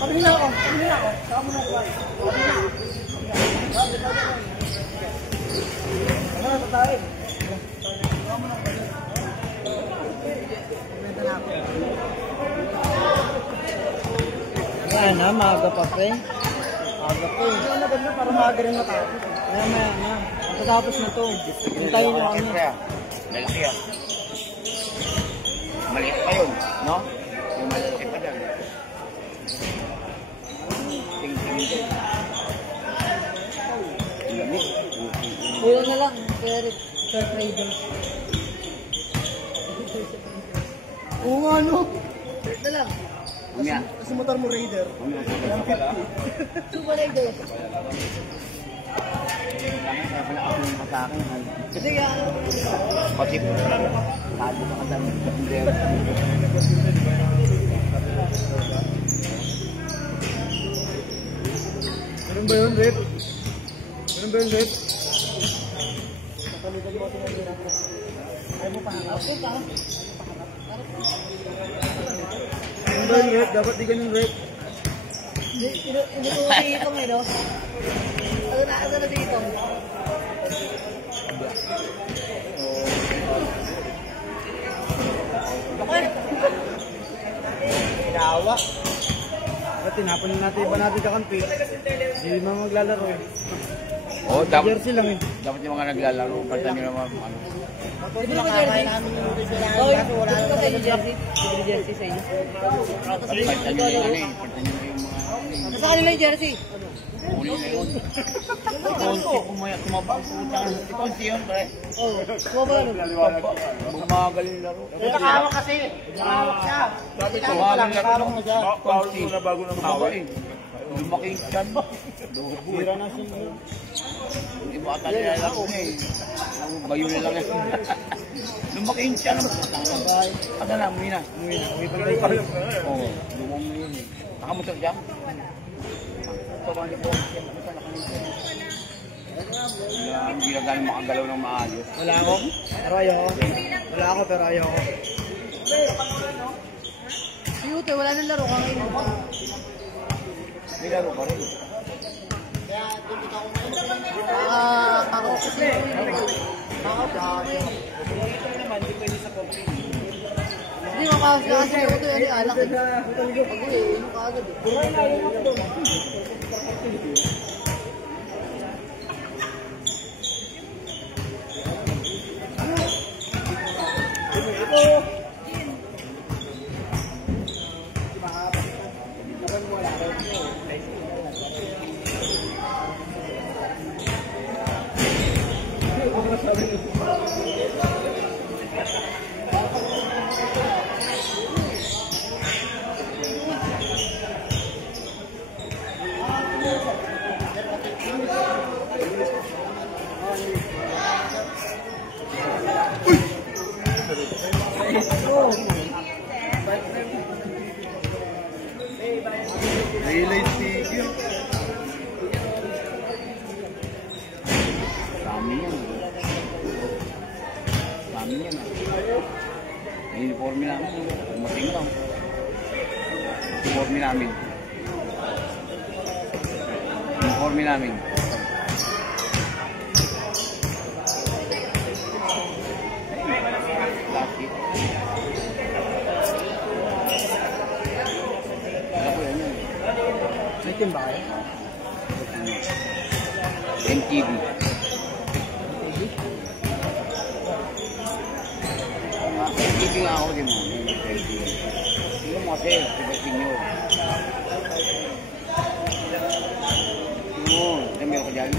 Pabili ako. Saka mo na ako. Ano na tayo? Ayan na, maaga pa pre. Aga po. Hindi na maganda para maaga rin matapos. Maya na. Pagkatapos na to. Hintayin nyo kami. Malaki ah. Maliit pa yun, no? Yung malaki pa dyan. Tingin din. Lamig. Kuya na lang. Eric. Sir Trader. Oo nga, no? Wait na lang. Umya. Kasi motor mo Raider. Umya. 150. Super Raider. Kaya pala ako yung sa akin. Kasi nga, Kasi sabi ko kasi meron ba yun, Rip? Meron ba yun, Rip? Kapalitan mo ito ng hirap ko. Ayaw mo pahanap? Okay, pahanap. Meron ba yun, Rip? Dapat di ganun, Rip. Hindi ko dito ngayon, no? Ano na dito? Dawa. At tinapon natin iba natin kakampi. Hindi mga maglalaro eh. oh, dapat Jersey lang eh. dapat yung mga naglalaro, palitan nyo naman ano. Hindi ko jersey. Oh, wala na kayo jersey. Hindi jersey sa inyo. Palitan nyo yung ano eh, palitan nyo yung mga Nasa kanila yung jersey. huli na yun. Konti kumabang si Konti yun, pre. Oh, kumabang. Bumagal yung laro. Nakahawak kasi. Nakahawak siya. Bumagal yung laro. Konti na bago ng hawa eh. Lumaking dyan ba? Hira na siya. Hindi ba ata nila laro eh. Bayo na lang yan. Lumaking dyan naman. Ada na, umuwi na. Umuwi pa rin. Oo, lumang yun eh. Nakamotor dyan? Hindi na gano'ng makagalaw ng maayos. Wala ako. Pero ayaw ako. Wala ako pero ayaw ako. Siyute, wala nang laro kang ino. May laro pa rin. Ako kasi. Hindi mo kasi ito yung alak. Ano ka agad eh. Relay TV. Dami yan. Dami yan. Uniforme namin. Umating lang. Uniforme namin. Uniforme namin. Laki. May team ba kayo? NTV. NTV nga ako din mo. Tingnan mo kasi, pagdating nyo. Tingnan mo, dami ako dyan.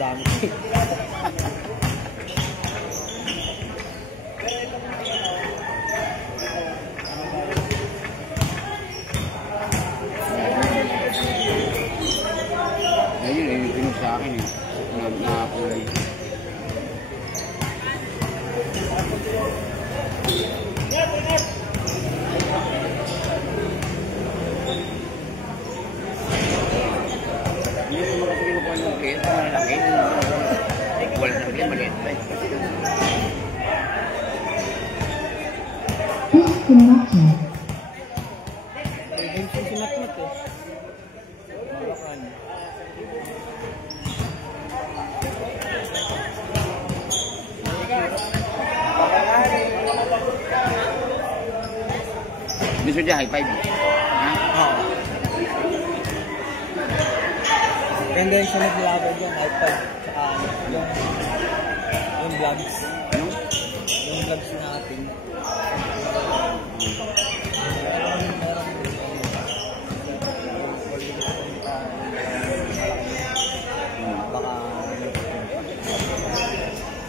Dami. Ayun, yung pinog sa akin eh. na kulay. Hindi ko makasagin ko ng maliit. Malaki. Wala na bigyan maliit pa eh. Disconnected. Games yung sinatmat eh. Gusto niya high five. Ha? Oo. Ganda yung sunod laban yung iPad. Tsaka yung vlogs. Ano? Yung vlogs natin.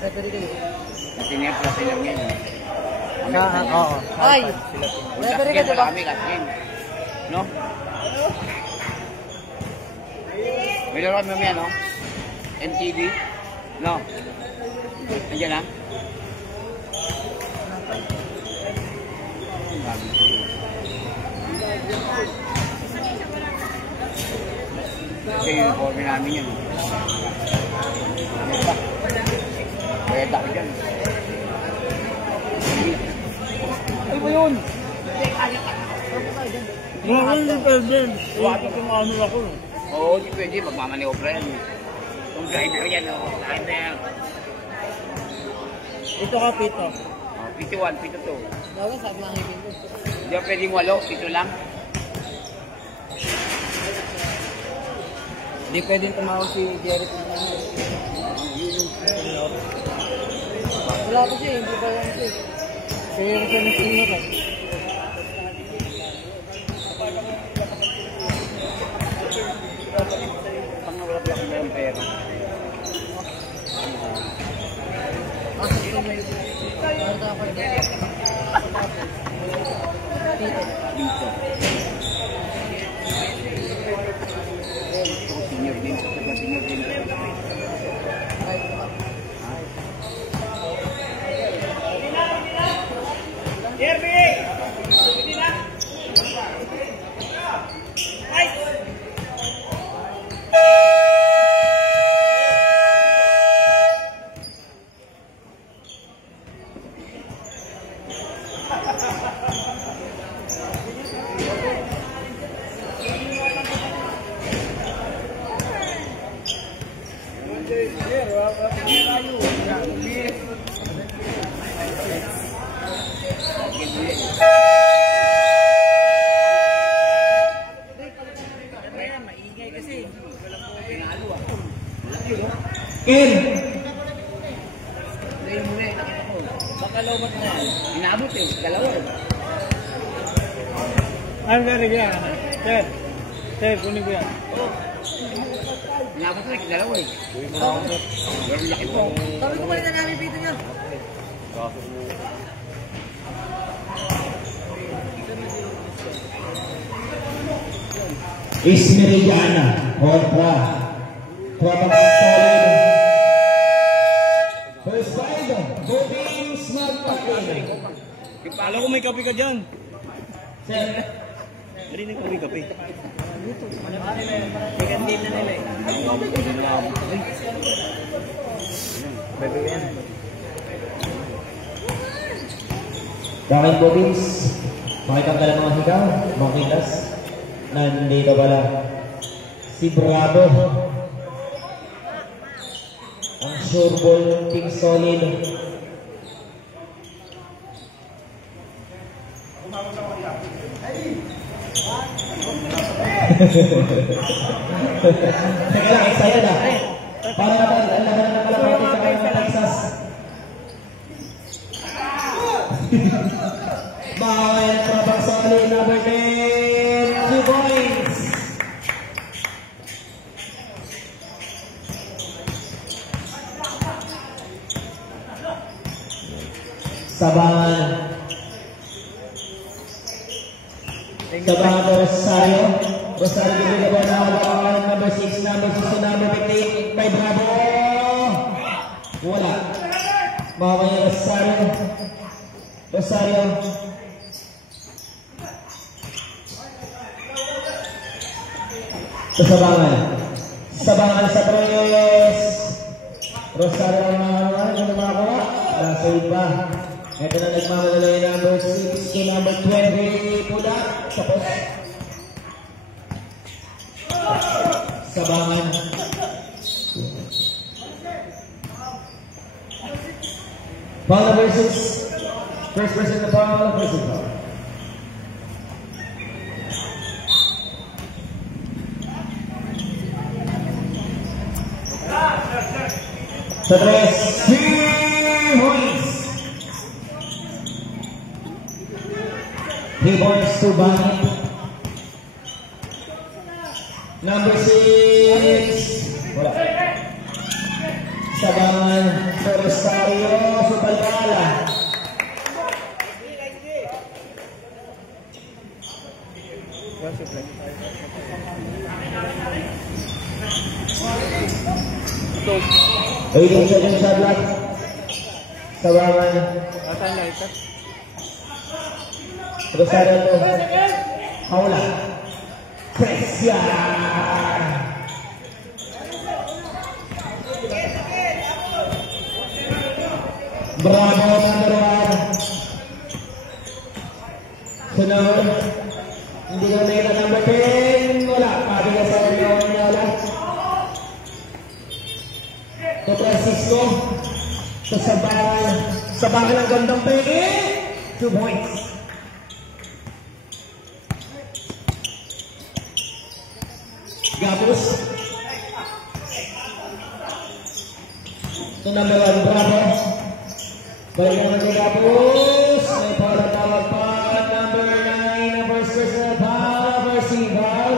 Baka Natinip lang sila yan. oo. Ay! Referee ka diba? Kami kaskin. No? May laro kami mamaya, no? MTV? No? Nandiyan na? Kasi yung uniforme namin yan. Kaya dami dyan. Ano ba yun? Hindi pwede. Wala kang ano ako. Oo, hindi pwede. Magmamaniobra yan. Yung driver yan, o. Driver. Ito ka, Pito. Pito 1, Pito 2. Dapat sabi ng higin ko. Hindi ako pwedeng 8, Pito lang. Hindi pwedeng tumawag si Jerry. Wala ko siya, hindi pa lang siya. Kaya siya na sino ka. Pangawalap lang ko yung pera. Dito. Senior din. Senior din. Ken! Bakalawan na yan. Inabot eh. Dalawa eh. Ano na rin yan? Sir. Sir, kunin ko yan. Inabot na dalawa eh. Pero laki po. Sabi ko pala na namin pito niya. Ismeridiana kontra Trabang Solid. First side, Bobings Magpapin. Alam ko may kape ka dyan. Sir, Marinig ko may kape. Second game na nila eh. Bebe yan. bakit Bobings? Makitang ka ng mga higaw, mga kitas. Nandito pala si Bravo. Ang sure ball ng Team Solid. Teka lang, excited ah. Para naman, ang laban ng Kalapati sa kayo ng Texas. Bawal Trabang Solid, number 10, 2 points. Sabangan de Rosario. Rosario Gilligan na number 6, number 15 by Bravo. Wala. Mamaya Rosario. Rosario. Sabangan. Sabangan sa Troyes. Rosario ang makakuha. Nasa iba. Ito na nagmamadala yung number 6 to number 20 pula. Tapos. Sabangan. Foul number 6. First person na foul, first foul. Sa 3, 3 points. 3 points to Banit. Number 6. Wala. Sabangan sa Rosario, Subalcala. Waiting second shot block. Sabangan. Rosario to. Paula. Presya. Bravo number 1. Sunod. Hindi ko na yung number 10. Wala. Pati ka sa inyo. Wala. To Francisco. To Sabangan. Sabangan ang gandang peke. 2 points. Gabus. To number 1. Bravo. Balik naman kay Gabus. May para tawag pa. Number 9 na first person na first foul.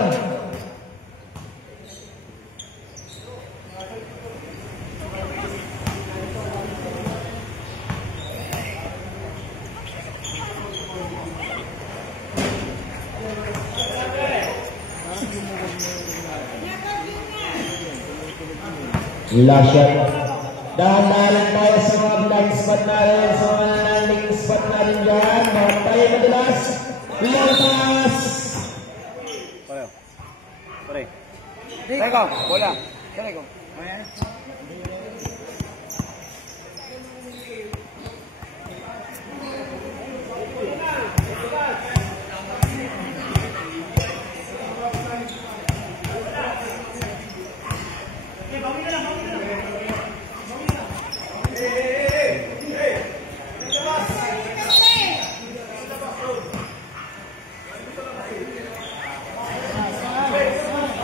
Last shot. Dahan-dahan tayo sa mga blind spot natin, sa mga landing spot natin dyan. Mga tayo madalas. Lampas! Pareho. Pare. Teko, bola. Teko.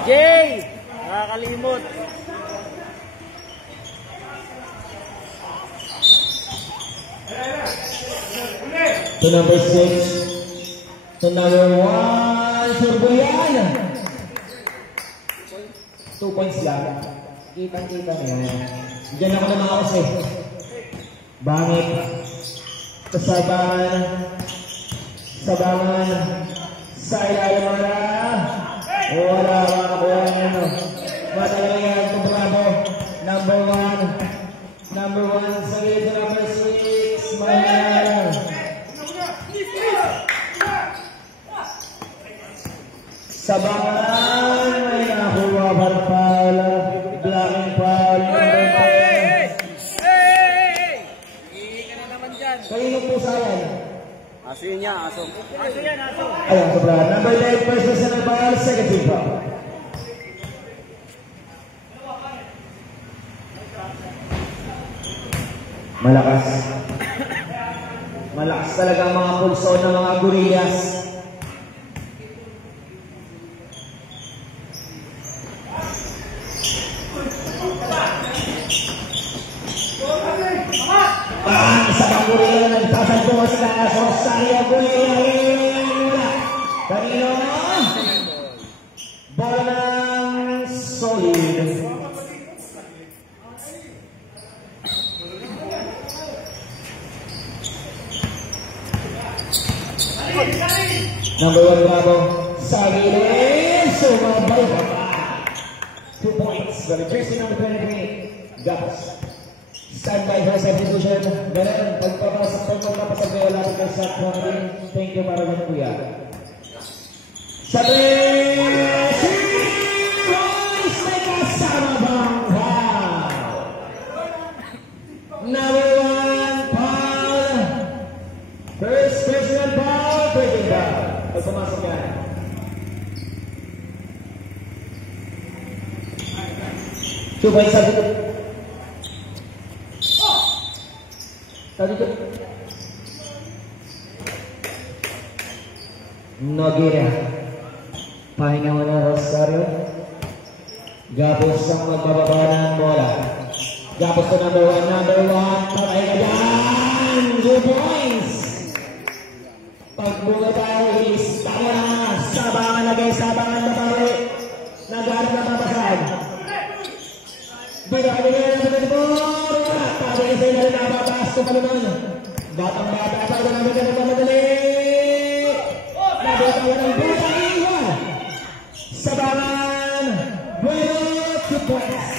Jay! Nakakalimot. To number 6. To number 1. Surbuyan. 2 points lang. Kitang-kita na yan. Diyan ako na makakas eh. Bangit. Sabangan. Sabangan. Sa ilalim mo na. Wala makakuha ng ano. Matalang yan. Bravo. Number 1. Number 1 sa gilid na number 6. Mayan. Sabangan. May nakuha pa foul. Blocking foul. Kanino po sayan? Aso yun niya, aso. Aso yan, aso. Ayan, sobra. Number 10, first person na foul, second team foul. Malakas. Malakas talaga ang mga pulso ng mga gorillas. Isa pang gorilla na nagtasalpumas na Rosario Gorilla. Kanino? Bola ng solid. Number 1 Bravo. Sagilin. Sumabay pa. 2 points. Jersey number 23. Gabos. Standby for substitution. Ganun, pagpapasag kayo lapit kayo sa Quantin. Thank you para ganun kuya. Sa 3, si Royce may kasama bang foul? Number 1, foul. First personal foul, breaking foul. Pag pumasok yan. Coba yung sabi ko. Sabi ko. Noguera. Pahinga mo na Rosario. Gapos ang magbababa ng bola. Gapos to number 1. Patay ka dyan. 2 points. Pagbuga tayo, ilis. Tayo na. Sabangan na guys. Sabangan na pare. Nagharap na papasad. Binabigyan na naman ito. Tabi kasi na rin nababaas ko pa naman. Batang-bata pa ito namin ka na pamadali. Nababawa ng butang iwa. Sabangan. Bueno, 2 points.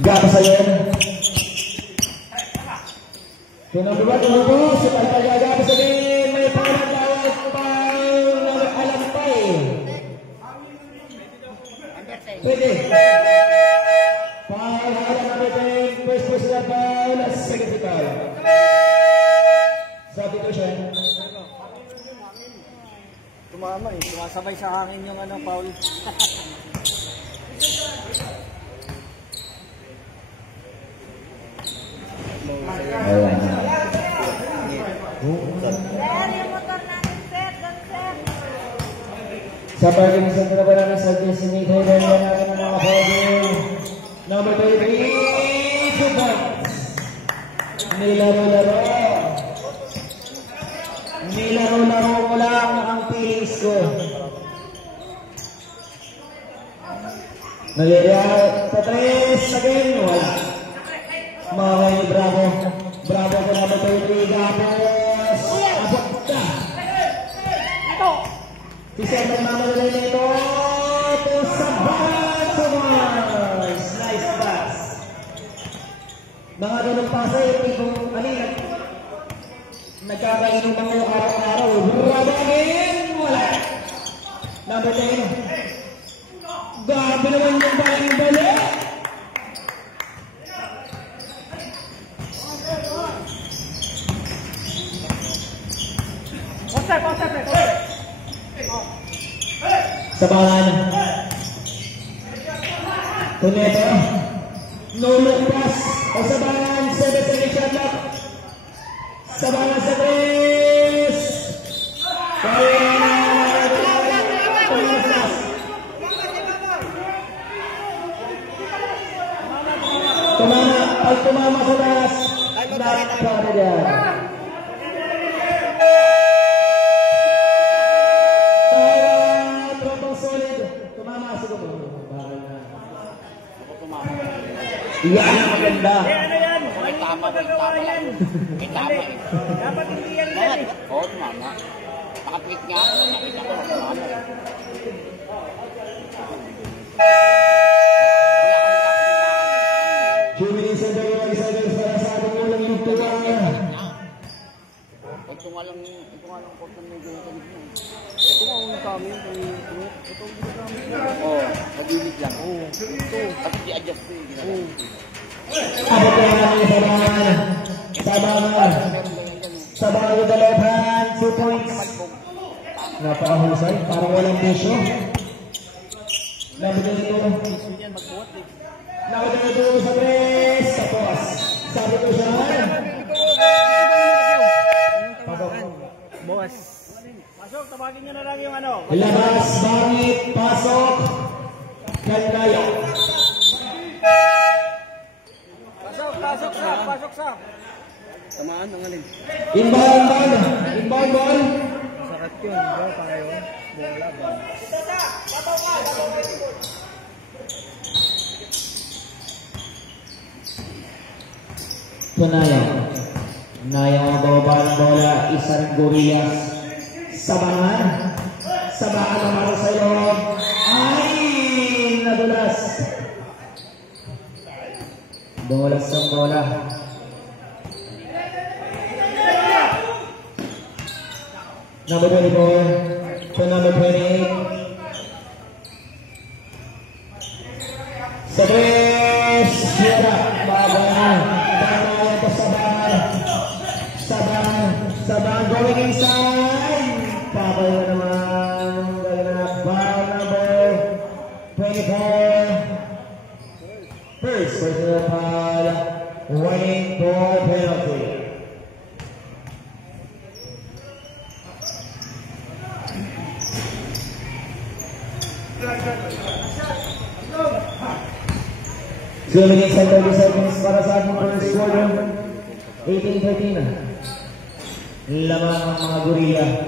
Gapos ayun. Pinagawa ko po. Supay gagapos ayun. May parang tawag pang alampay. Pwede. Foul, halaman natin. First personal foul, second foul. Substitution. Tumama eh. Sumasabay sa hangin yung foul. Sa parking sa trabaho namin sa designated area natin ang mga foul. Number 33, 2 points. Nilaro-laro mo lang ang feelings ko. Nagyayari sa 3 again, wala. Mga bravo ko number 33, Gapos. Abot ka. Si Sir mamadali na ito. Ito sa Baltimore. Nice pass. Mga ganun pasa yung tipong nagkakainom mga araw-araw. Rabagin! Wala. Number 10. Gabi naman yung balik. Sabangan. Tuneto. No look pass. O sabangan. 7 second shot lock. Sabangan sa 3. Tumama. Pag tumama sa taas. Nakakapagod yan. Yan ang maganda. May tama lang. May tama eh. Dapat hindi yan yan eh. Oo, tumama. Nakapit nga ako. Nakita ko. Tumama eh. 2 minutes and 31 seconds para sa ating ulang lugtungan. Ito nga lang court ng medyo kanina. Ito nga ang kami. Ito ang ginagamit na. Oo, madilig lang. Oo. Ito. Kasi di-adjust ko yung Abot na namin sabangan with the left hand, 2 points. Napakahusay, parang walang bisyo. Labot na dito. Labot na dito sa press. Tapos, sabi ko siya. Pasok. Boss. Pasok, tabagin nyo na lang yung Labas, bangit, pasok. Kandaya. Pasok sa. Tamaan ang alin. Inbound ball. Sakat yun, bro, tayo. Bola ba? Naya ang bababa ng bola, isa ng Gorillaz. Sabangan naman sa loob. Ay, ang bola. Number 24 to number 28. Sa tres, sira, bago na. Tama ito sa bar, going inside. Papayo na naman, gaganap, foul number 24. First personal foul, warning for penalty. So, maging sa 30 seconds para sa ating first quarter. 18-13 na. Lamang ang mga gorilla.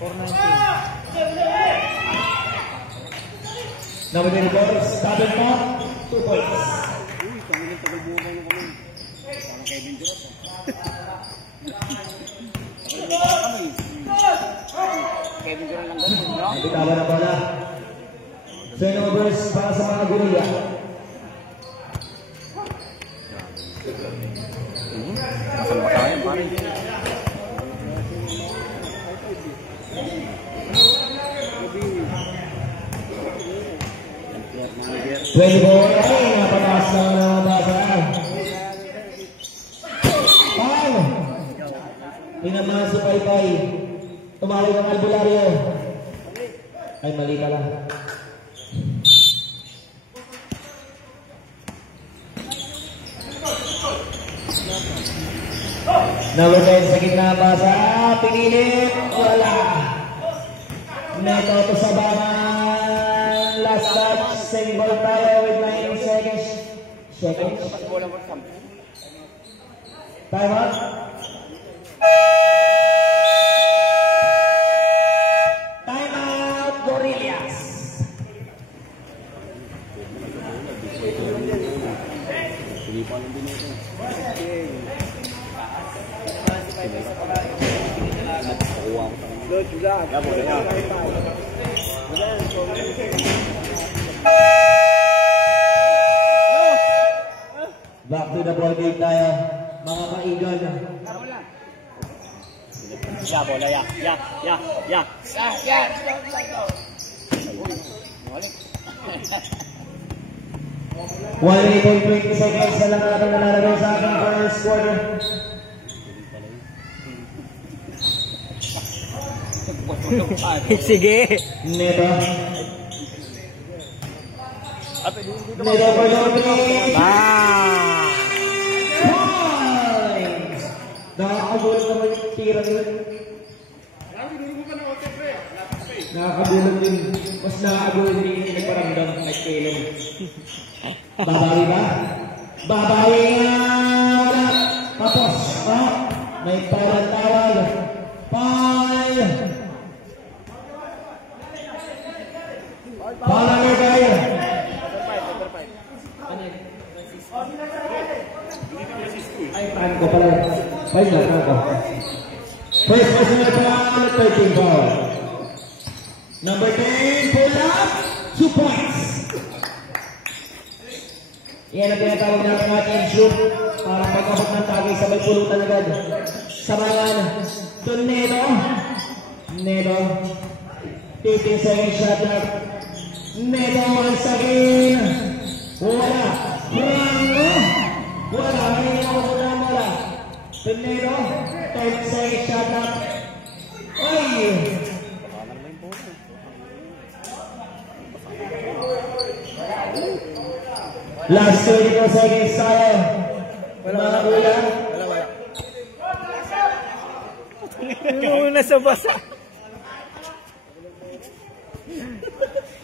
4-19. Number 24, starting pa. 2 points. Uy, kami ng tagal-buhay na kami. Parang Kevin Durant. Kevin Durant lang ganun, no? Nagkitawa na bola. Turnovers para sa mga gorilla. Nasaan ba tayo, pare? Napataas lang na basahan. Paano? Pinamahan si Paypay. Tumalik ang albularyo. Ay, mali ka lang. Number 10 sa gitna basa. Pinilit. Wala. Neto to sa baman. Last touch. Same ball tayo with 9 seconds. Time out. Time out, Gorillas. Back to the ball game tayo, mga kaigan. Ya, bola, ya. 1 minute and 20 seconds na lang natin nalalagay sa ating first quarter. Sige. Neto. Neto for Jordan. Points! Nakakagulat naman yung tira nila. Nakakagulat din. Mas nakakagulat din yung nagparamdam kay Kellen. Babawi ba? Babawi nga! Wala! Tapos, ha? May tawag. Foul! Foul number 5. Ay, paano ko pala? 5 na ako. First personal foul, 13 foul. Number 10, pull up, 2 points. Yan ang tinatawag natin natin shoot para pagkabot ng tagay sabay pulutan agad. Sabayan, Neto. 15 seconds shot clock. Neto once again. Wala. Rango. Wala. Hindi ako na wala. Neto. 30 seconds shot clock. Oy. Last 24 seconds tayo. Mga kuya. Yung nasa basa.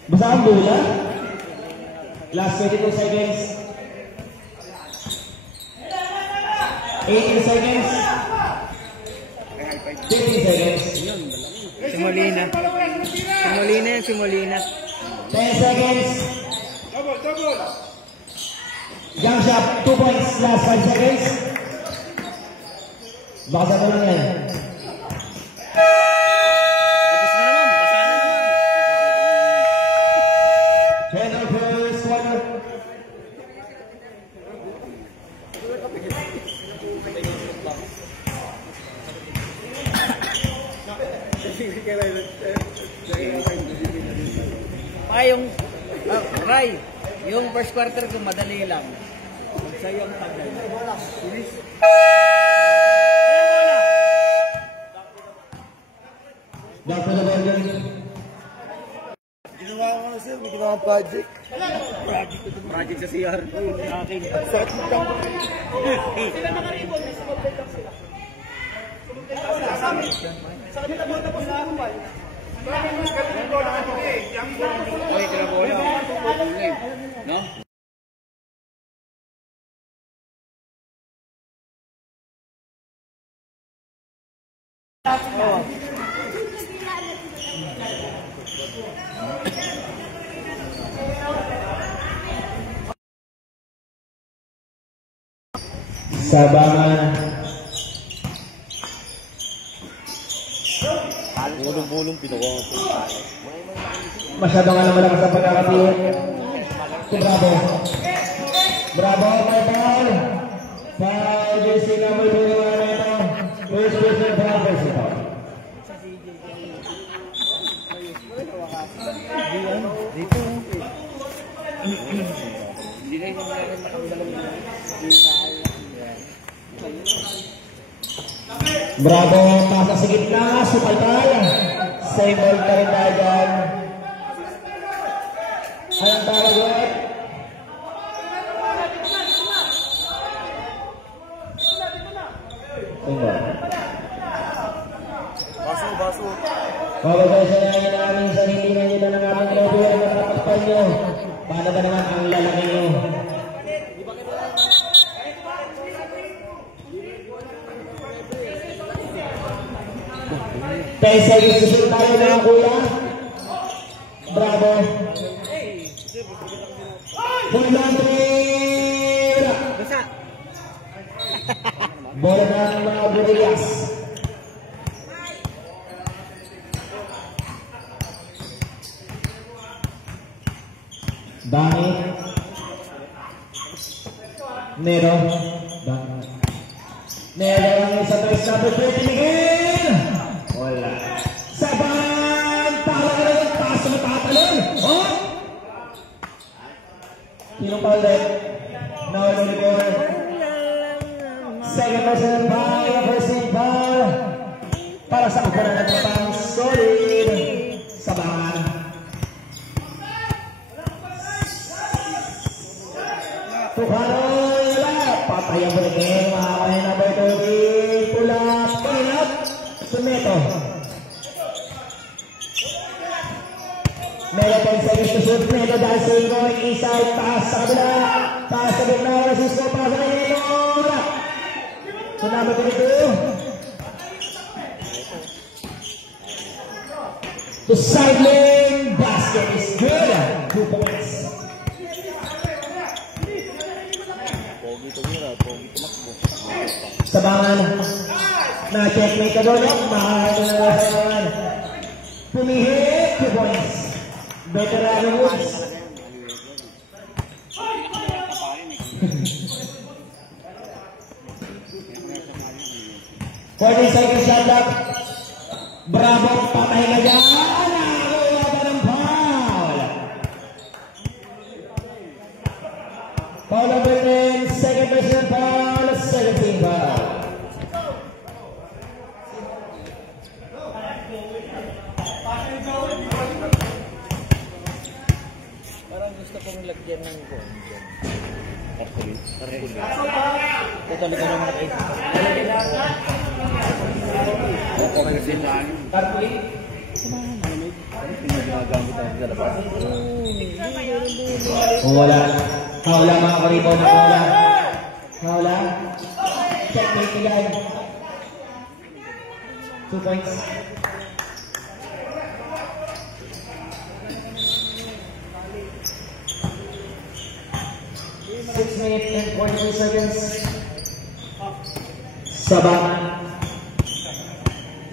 Basa ang bola. Last 22 seconds. 18 seconds. 15 seconds. Simulina. Simulina. 10 seconds. Jump shot, 2 points, last 5 seconds. Baka sa lang yan. Head of first quarter. yung, Ray, yung first quarter ko madali lang. Sa'yo ang tagal. Bilis. Back to the ball game. Ginawa ko na sir, may ginawa project. Project sa CR. Akin. Sakit mo kang. Sila nakaribon, may small bed lang sila. Sa kanila mo tapos na ako ba? Oy, tira bola. No? Sabangan. Bulong-bulong pinawa ko. Masyado nga naman ang sa pagkakapit. Si Bravo. Bravo, my ball. Foul, jersey number 21 na ito. First person, Bravo. Dito. Hindi na yung mga nakabalaw na. Bravo, pasa sa gitna, supalpal. Same ball pa rin tayo dyan. Anong tawag yun? Tingnan. Baso. Babagay sa langit namin sa hindi na nila ng aming lobby ang nakapagpal nyo. Paano ba naman ang lalaki nyo? Tayo sa gusto tayo mga kuya. Bravo. Pulmantira. Bola ng mga Gorillas. Bangit. Nero. Bangit. Nero ang isa tres number 20 Miguel. Wala. Saban! Para ka rin! Taas na tatalon! Oh! Sinong foul rin? No, Lulibor. Second person foul. First team foul. Para sa kupunan natin pang solid. Saban. Tukaroy! Patay ang breaking. Makakain na Bertoldi. Pull-up. Pull-up. Sumeto. Meron pa sa gusto shoot. Meron dahil sa ingoy. Inside. Taas sa kabila. Taas sa gitna. Francisco. Taas sa ingoy. Sunama ko nito. The side lane basket is good. 2 points. Sabangan. Na-checkmate ka doon. Mahal. Pumihit. 2 points. Veterano Woods. 40 seconds shot clock. Bravo. Patay na dyan. Nakakuha pa ng foul. Foul number 10. Second person foul. 17 foul. Parang gusto kong lagyan ng goal. Ito talaga naman kayo. Okay kasi na. Carpuli. Kung wala. Hawla mga karibo na hawla. Hawla. Checkmate again. 2 points. 6 minutes and 42 seconds. Sabangan.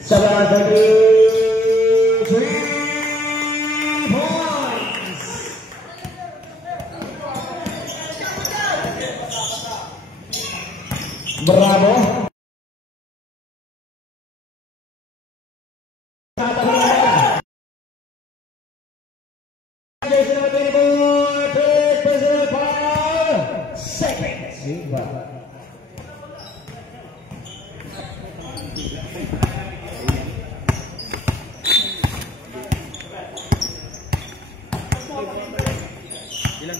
Sabangan 33 points. Bravo. Swing ba?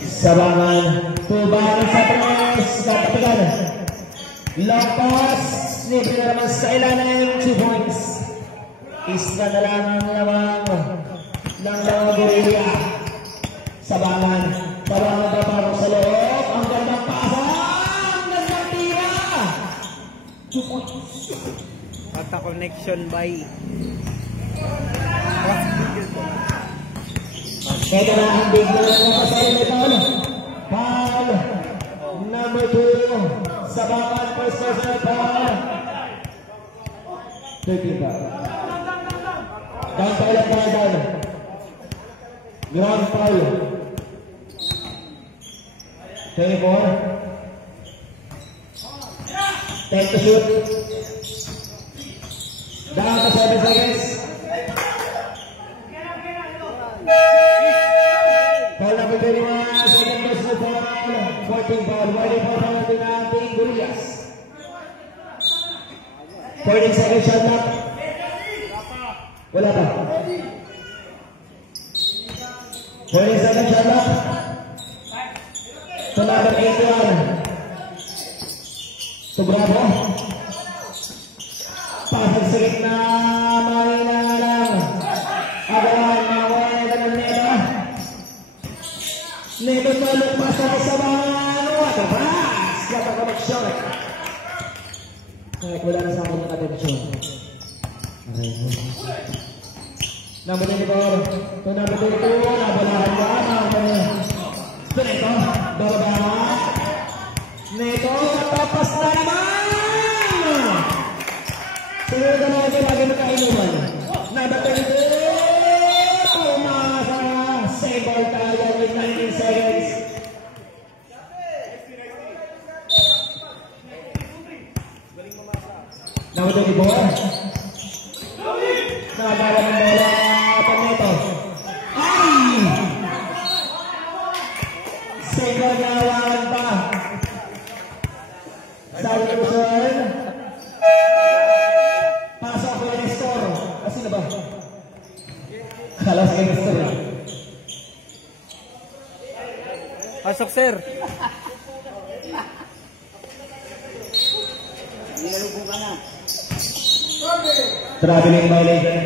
Sabangan, tubahan sa press, kapatigan. Long pass, libre na naman sa ilalim, 2 points. Isa na lang ang lamang ng mga gorilla. Sabangan, tabangan na parang sa loob, ang gandang pasa, ang gandang tira. 2 points. Pata connection by Ito na ang big goal ng kasali nito. Foul number 2. Sabangan, first person foul. 13 foul. Down pa ilang tayo down. Ground foul. 24. 10 to shoot. Down to 7 seconds. Foul number 21, second personal foul, 14 foul, wide foul natin ang ating Gorillas. 14 seconds shot clock. Wala pa. 14 seconds shot clock. So number 81. To Bravo. Pasag sa gitna, mahina lang. Agawan, makuha na ng Neto. Neto talong pasa sa Sabangan. What a pass! Gata ka mag-shot. Kahit wala na sa akin ng atensyon. Number 24. To number 22. Nabalahan ba? To Neto. Baba. Neto. Tapas na naman! Sunod na natin lagi magkainuman. Number 22. Pumasa. Save ball tayo with 19 seconds. Number 24. Nabala ng bola. Paneto. Ay! Save ball na awangan pa. Salvation. Pasok ko yung Nestor. Kasi na ba? Kala sa kay Nestor. pasok sir. Nilalubong ka na. Traveling violation.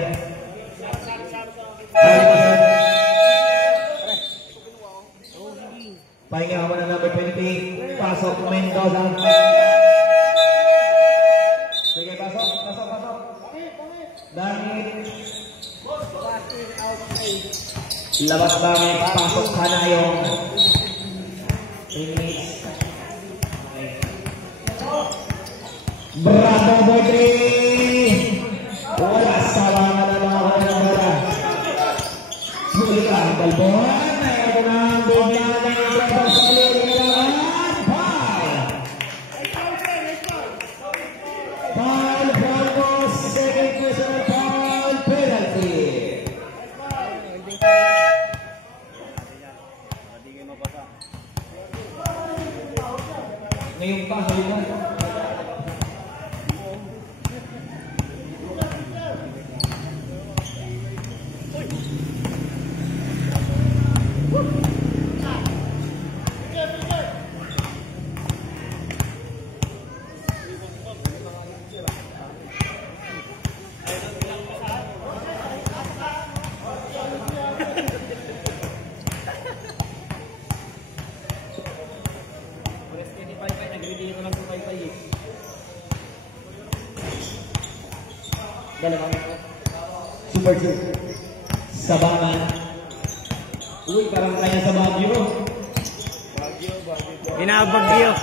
Pahinga mo na number 20. Pasok Mendoza. Sige, pasok. Dahil labas namin, pasok ka na yung Bravo boy 3. Wala salangan na mga kanagara. Huli ka ang balbon. Ito na ang bigyan ng Bravo sa lilang. Foul mo. Second personal foul penalty. Ngayon pa sa likod. Super 2. Sabangan. Uy, parang kaya sa Baguio. Binabagyo.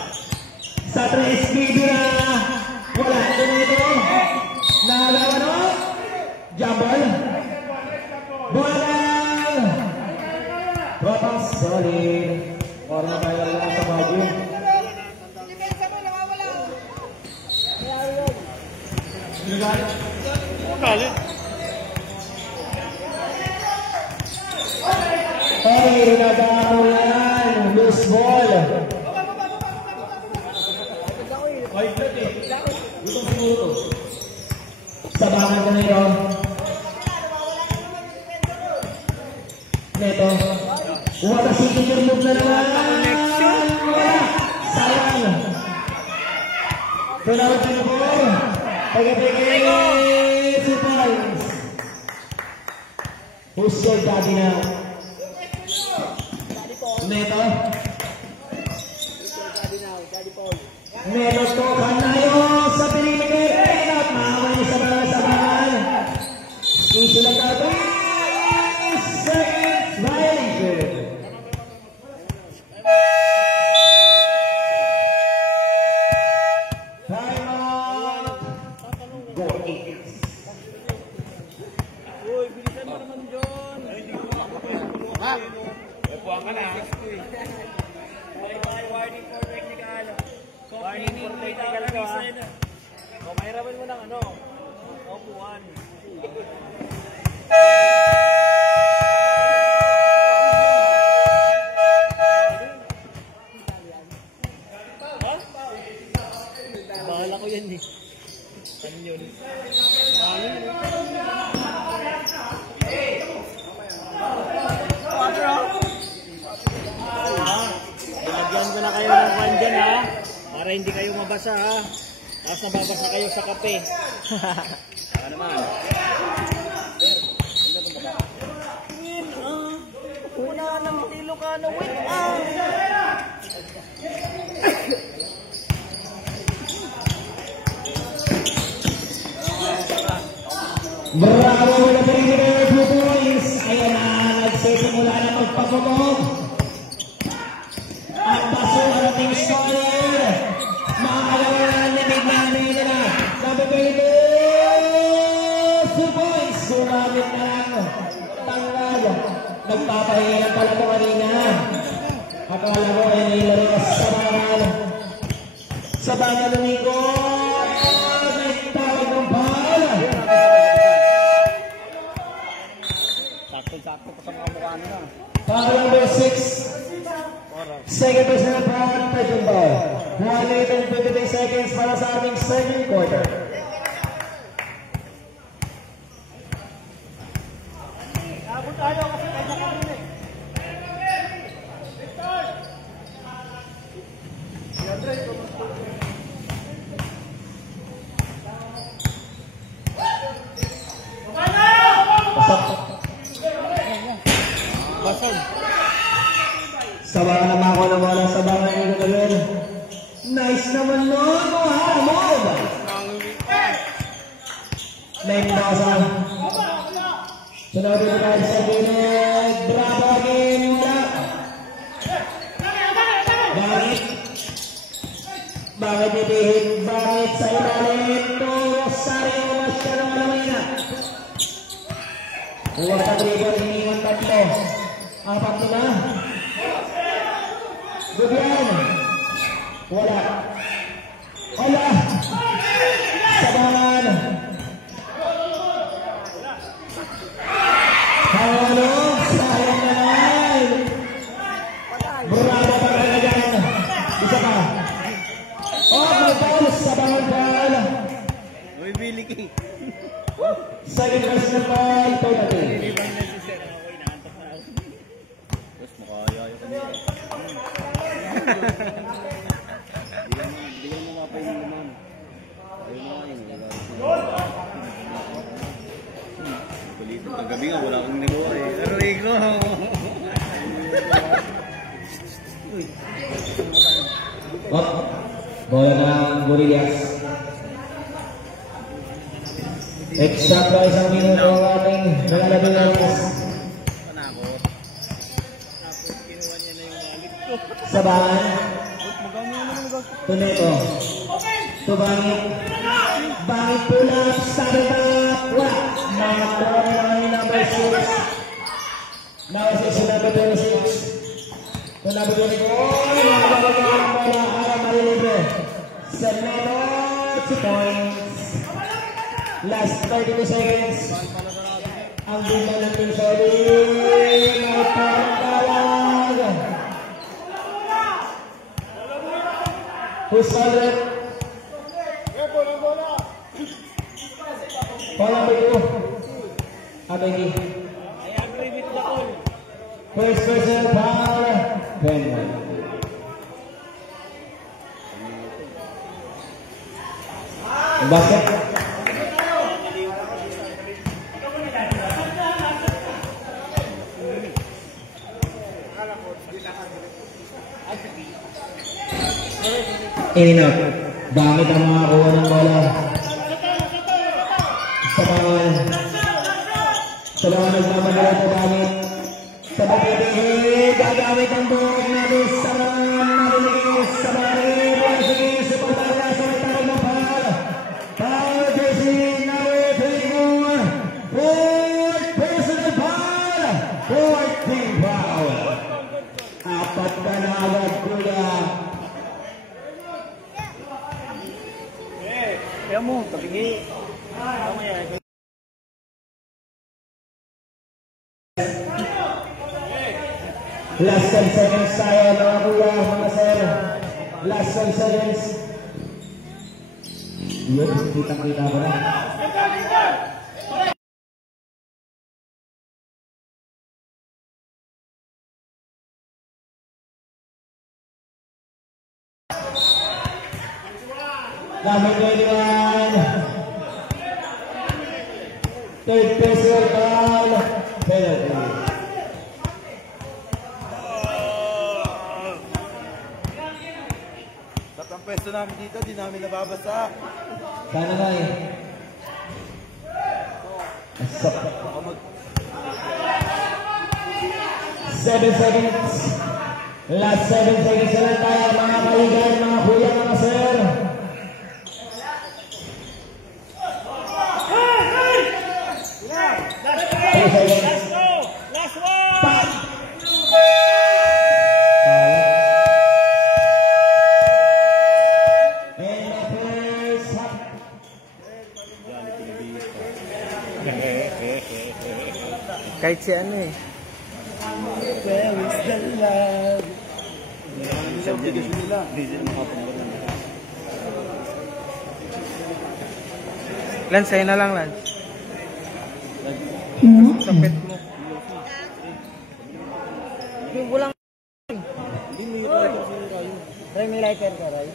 Sa 3 speed na. Wala ito nito. Nalaman o. Jumble. Bolang. Tropang solid. Parang kaya lang sa Baguio. Kalit. Ay, nagamo yan. Loose ball. na nito. Neto. What a signature move na naman. Sayang. Tulawag na po. Pagkapigay. 2 points. Who's your daddy now? Neto. Neto to. Kanayo sa perimeter. At makamay sa mga sabahan. Isulang ka. 3 seconds. Violation. Bahala ko yan eh. Ano yun? Ilagyan ko na kayo ng kwan dyan ha. Para hindi kayo mabasa ha. Tapos nababasa kayo sa kape. Saka naman. Win una na matilo ka na win Bravo na perimeter, 2 points. Ayan na, nagsisimula na magpapagod. Ang baso ang ating scorer. Makakalaman na biglang na. Sabi perimeter, 2 points. Gumamit na lang. Tanggal. Nagpapahingan pala ito kanina. Akala ko ay nilaro ka sa bangal. Sa bangal ng ikot. Nagtawag ng bala. Sakto pa sa mga mukha nila. Foul number 6. Second personal foul, second ball. 1 minute and 53 seconds para sa ating second quarter. Abot tayo kasi kanya kami eh. Pasok. Sabangan naman ako na wala sabangan nyo na rin. Nice naman nun, Muhammad! Mendoza. Sunod na tayo sa gilid. Bravo again, wala. Bakit itihid? Bakit sa ilalim? To Rosario, masyadong malamay na. Huwag sa dribble, iniwan 3. 4 na. Gudyan. Wala. Wala. Sabangan. Halo. Sayang naman. Bravo pa ka dyan. Isa pa. Oh, may foul. Sabangan foul. Uy, Billy. Second personal foul. Penalty. Bigyan mo nga pa yung naman. Kulitin pag gabi nga, wala akong nagawa eh. Aroy ko! Bola ng Gorillas. Eksakto isang minuto ang ating nalalabing oras. Panakot. Tapos kinuha niya na yung wallet ko. Sabangan. Magkano naman nagawa? Tuneto. Tubangit. Bangit pull-up. Started up. Wala. Mga number 6. Now is number 26. To number 24. Nakabagay ang bola. Ara Marilibre. Seneto. 2 points. Last 32 seconds. Ang bigla ng Team Sorry. Magpapatawag. Who's called it? Bola 20. I agree with the all. First personal foul, penalty. Basket. In up. Dami ang mga kuha ng bola. Sa mga nagmamagala ito gamit. Sa pagkitihin, gagamit ang buhok natin sa mga narinig sa barin. Sige, supportara sa itaro ng foul. Foul, jersey, number 24. Fourth personal foul. 14 foul. Apat ka na agad, kuya. Kaya mo, tabingi. Last 10 seconds tayo, mga kuya, mga sir. Last 10 seconds. Yun, kitang-kita ko na. Number 21. Third personal foul, penalty. Ang pwesto namin dito, di namin nababasa. Sana nga eh. 7 seconds. Last 7 seconds na lang tayo, mga kaibigan, mga kuya, mga sir. Let's go! Last one! Kahit si ano eh. Where is the love? Sa obligasyon nila. Lance, sa'yo na lang, Lance. Sa pet mo. Walang Hindi mo yung kaya kasi yung kayo. Ray, may lighter ka, Ray.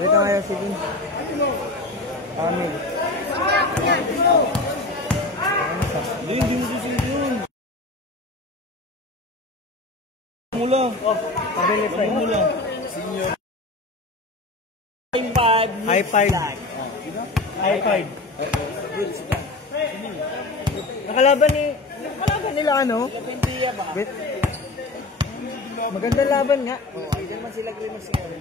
Dito ngayon, sige. Amin. Hindi mo susunod yun. Mula. Pabili pa yun. Mula. Senior. High five. High five. Nakalaban nila ano? Magandang laban nga. Hindi naman sila Grimace siguro.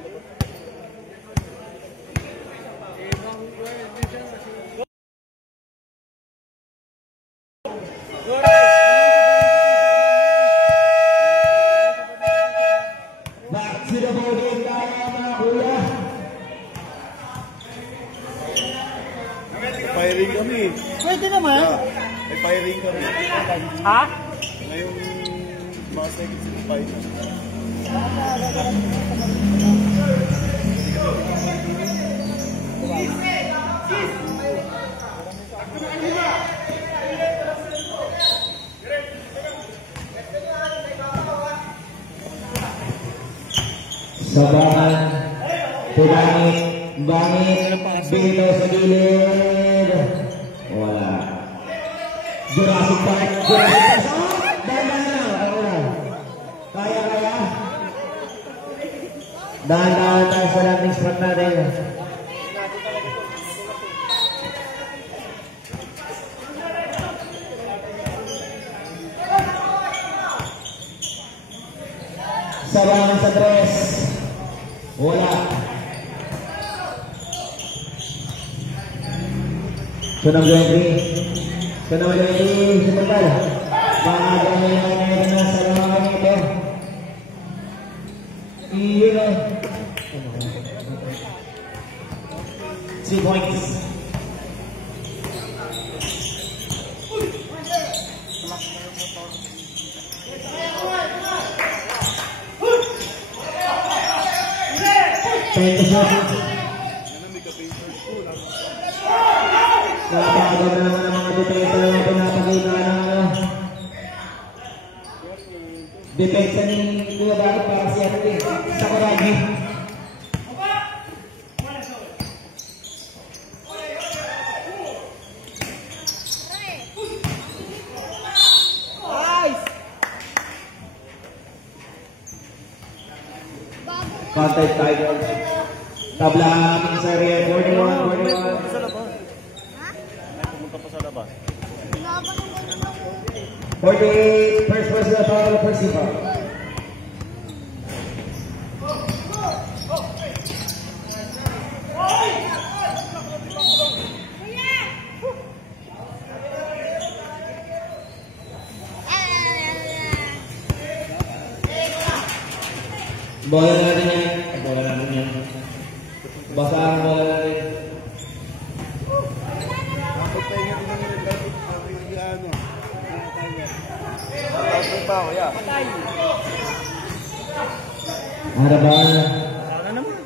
Back to the ball game tayo, mga kuya. May firing kami. Pwede naman. May firing kami. Ha? Ngayong mga seconds in the final. Sabangan, bangit, bito sa gilid. Wala. Jurassic Park. Dahan-dahan lang. Kaya. Dahan-dahan tayo sa landing spot natin. Sabangan sa tres. Wala. Sunang 20. Sunang 20. Sebentar. Bahagia yang na sa mga ito. Iya. 2 points. Napakaganda naman ang mga Depensa ni Kuya Bakit para si Ate Sakuragi. Contact Tigers. Tabla aming sa area 41. Pumunta pa sa labas. 48, first person foul, first foul. Bola natin yan. Bola natin yan. Basahan bola natin. Harapan. Sana naman.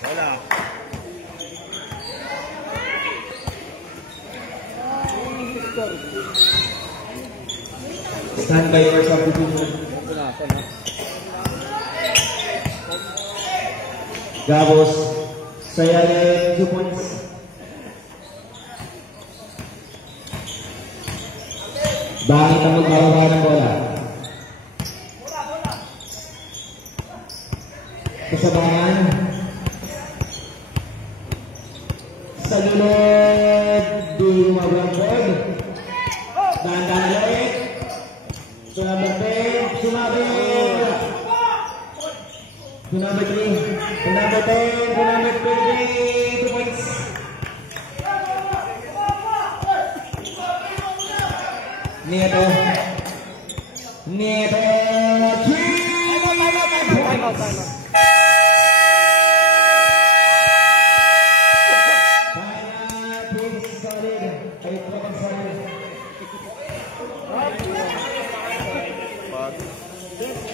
Wala. Stand by for substitution. Gabos. Sayale 2 points. Bakit ang magbababa ng bola? Kasabangan. Sa lulod. Di umabang board. Dahan-dahan ulit. To number 10. Sumabi. To number 3. To number 10. To number 20. 2 points. Nieto. Nieto. 3 points.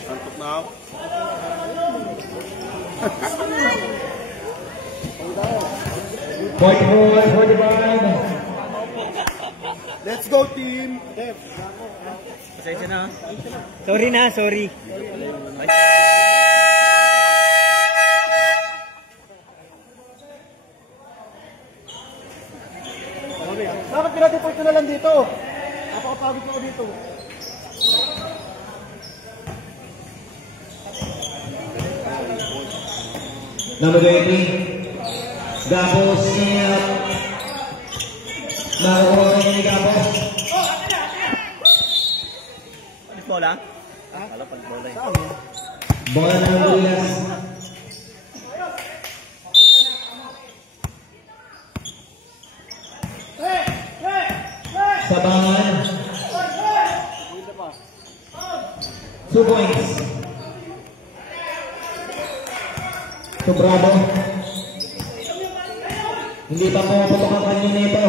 Antok na ako. Point for 45. Let's go team! Def. Pasensya na. Sorry na, sorry. Bakit pinatiport ko na lang dito? Napakapagod ko dito. Number 20. Gabos niya. Nakuha ni Gabos. Palis bola? Kala palis bola eh. Bola ng Gorillas. Sabangan. 2 points. To Bravo. Hindi pa pumapatok ang kanyo nito.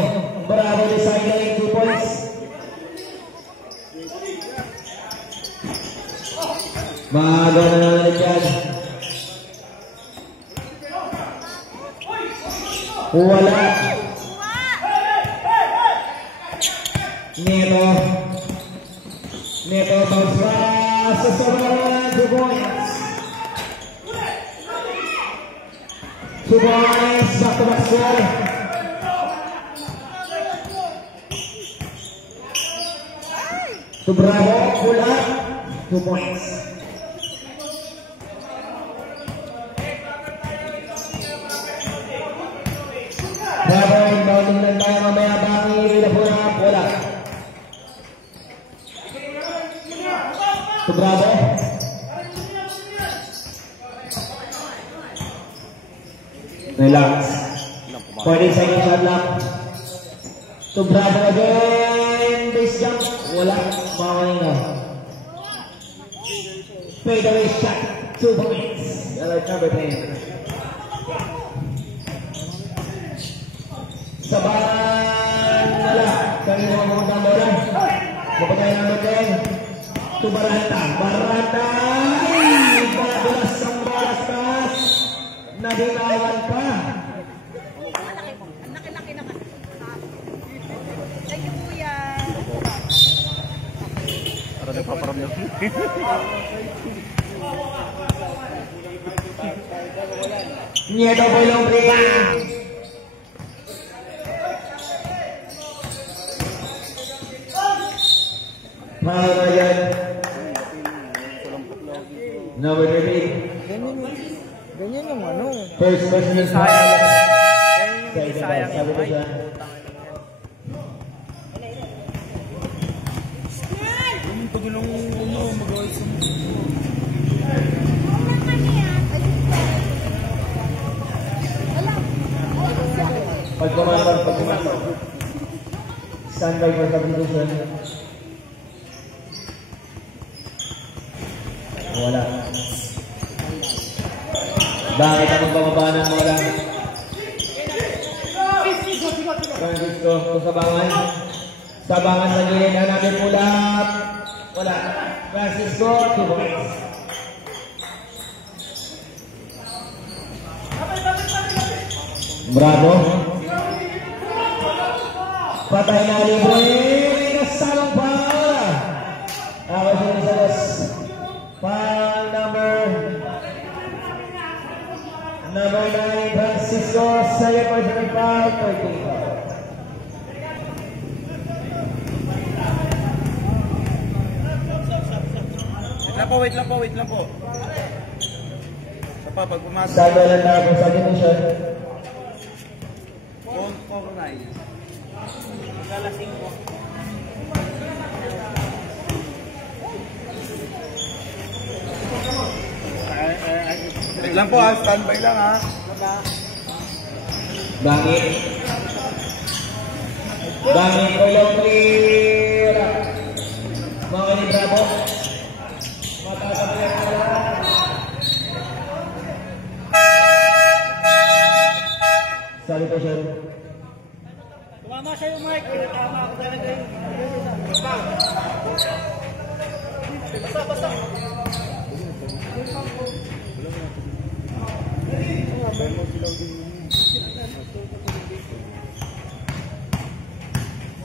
Bravo ni sideline 2 points. Maaga na naman dyan. Wala. Neto. Neto bounce pass. Sa sobrang 2 points. 2 points. Back to back score. To Bravo. Pull up. 2 points. Bravo. Inbounding lang tayo mamaya. Bakit na po na bola. To Bravo. Relax. 40 seconds shot clock. To Bravo again. Base jump. Wala. Mawala na. Fade away shot. 2 points. Alert number 10. Sabahan wala. Kanina mo pumunta ang bola. Mapatay number 10. To Barata. Barata. Ay! Badulas ang bolas taas. Nabinawan pa. Ang laki-laki naman. Thank you, Kuya. nagpaparamdam. Nieto po yung free. Mahal na yan. Number 13. Ganyan yung ano. First person is Sayang yung height. Pagulong uno, mag-away sa pagkumasok. Standby for substitution. Wala. Bakit ang pagbaba ng wala? Francisco, sabangan. Sabangan sa gilid na namin pula. Wala. Francisco, 2 points. Bravo. Patay na libre. Kasalong pa. Ako sinasalas. Foul number 9, Francisco. Second personal foul. 13 foul. Wait lang po. Sa pag pumasok. Sabi lang na ako sa division. Organize. Lalasing ko. Wait lang po standby lang ha. Bangin. Kolong clear. Mga ni Bravo. Matatapian ka lang. Sorry po, sir. Tumama sa'yo, Mike. Tama ako talaga yun. Basta.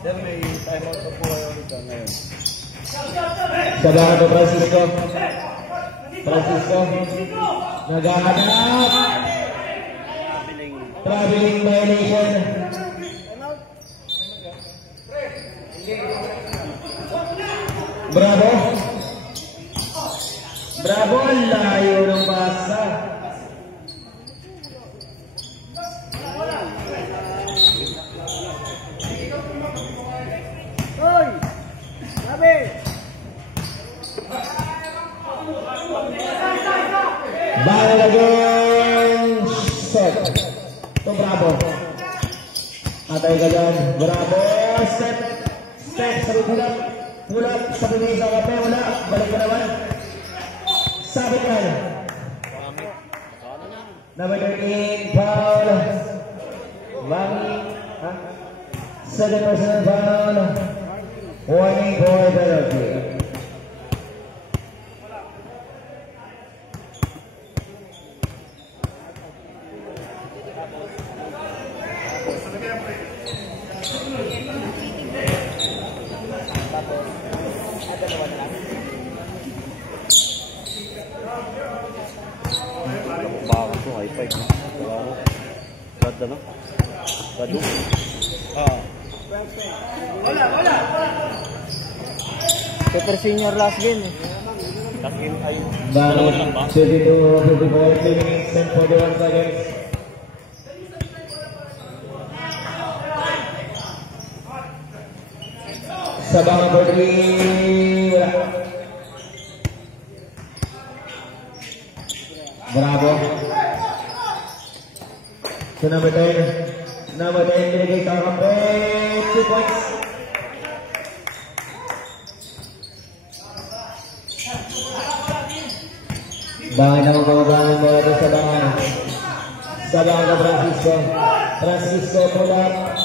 Sir, may time out na po kayo rito ngayon. Sabahan ko, Francisco. Naghahanap. Traveling violation. Bravo. Ang layo ng basa. Hoy! Sabi! Ball again. Set. To Bravo. Atay ka dyan. Bravo. Step. Sabi pulang. Sa pumili sa kape. Wala. Balik ka naman. Sabi ka. Number 13. Foul. Second personal foul. Warning for penalty. Bago to, high five. Ganda no? Gado. Super senior last game eh. Last game ay Ball 32, 54, 3 minutes and 41 seconds. Sabang number 3. Bravo. So number 10. Binigay sa kape. 2 points. Bahay na magbabagaan mo ito sa bangan. Sa bangan na Francisco pulang.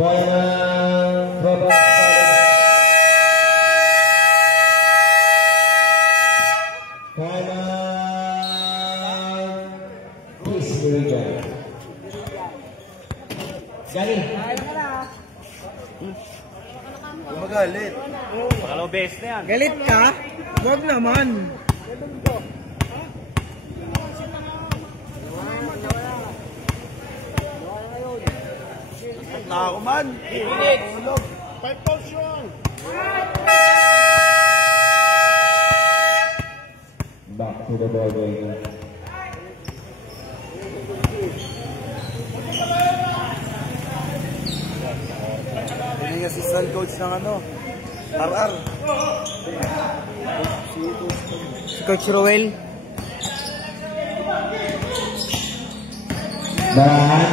Bola ng baba. Kaya Chris Meridian. Gani. Gumagalit. Pangalawang beses na yan. Galit ka? Huwag naman. Na ako man. Tulog. 5 balls yun. Back to the ball going. Hindi yung assistant coach ng ano, RR. Si Coach Roel. Dan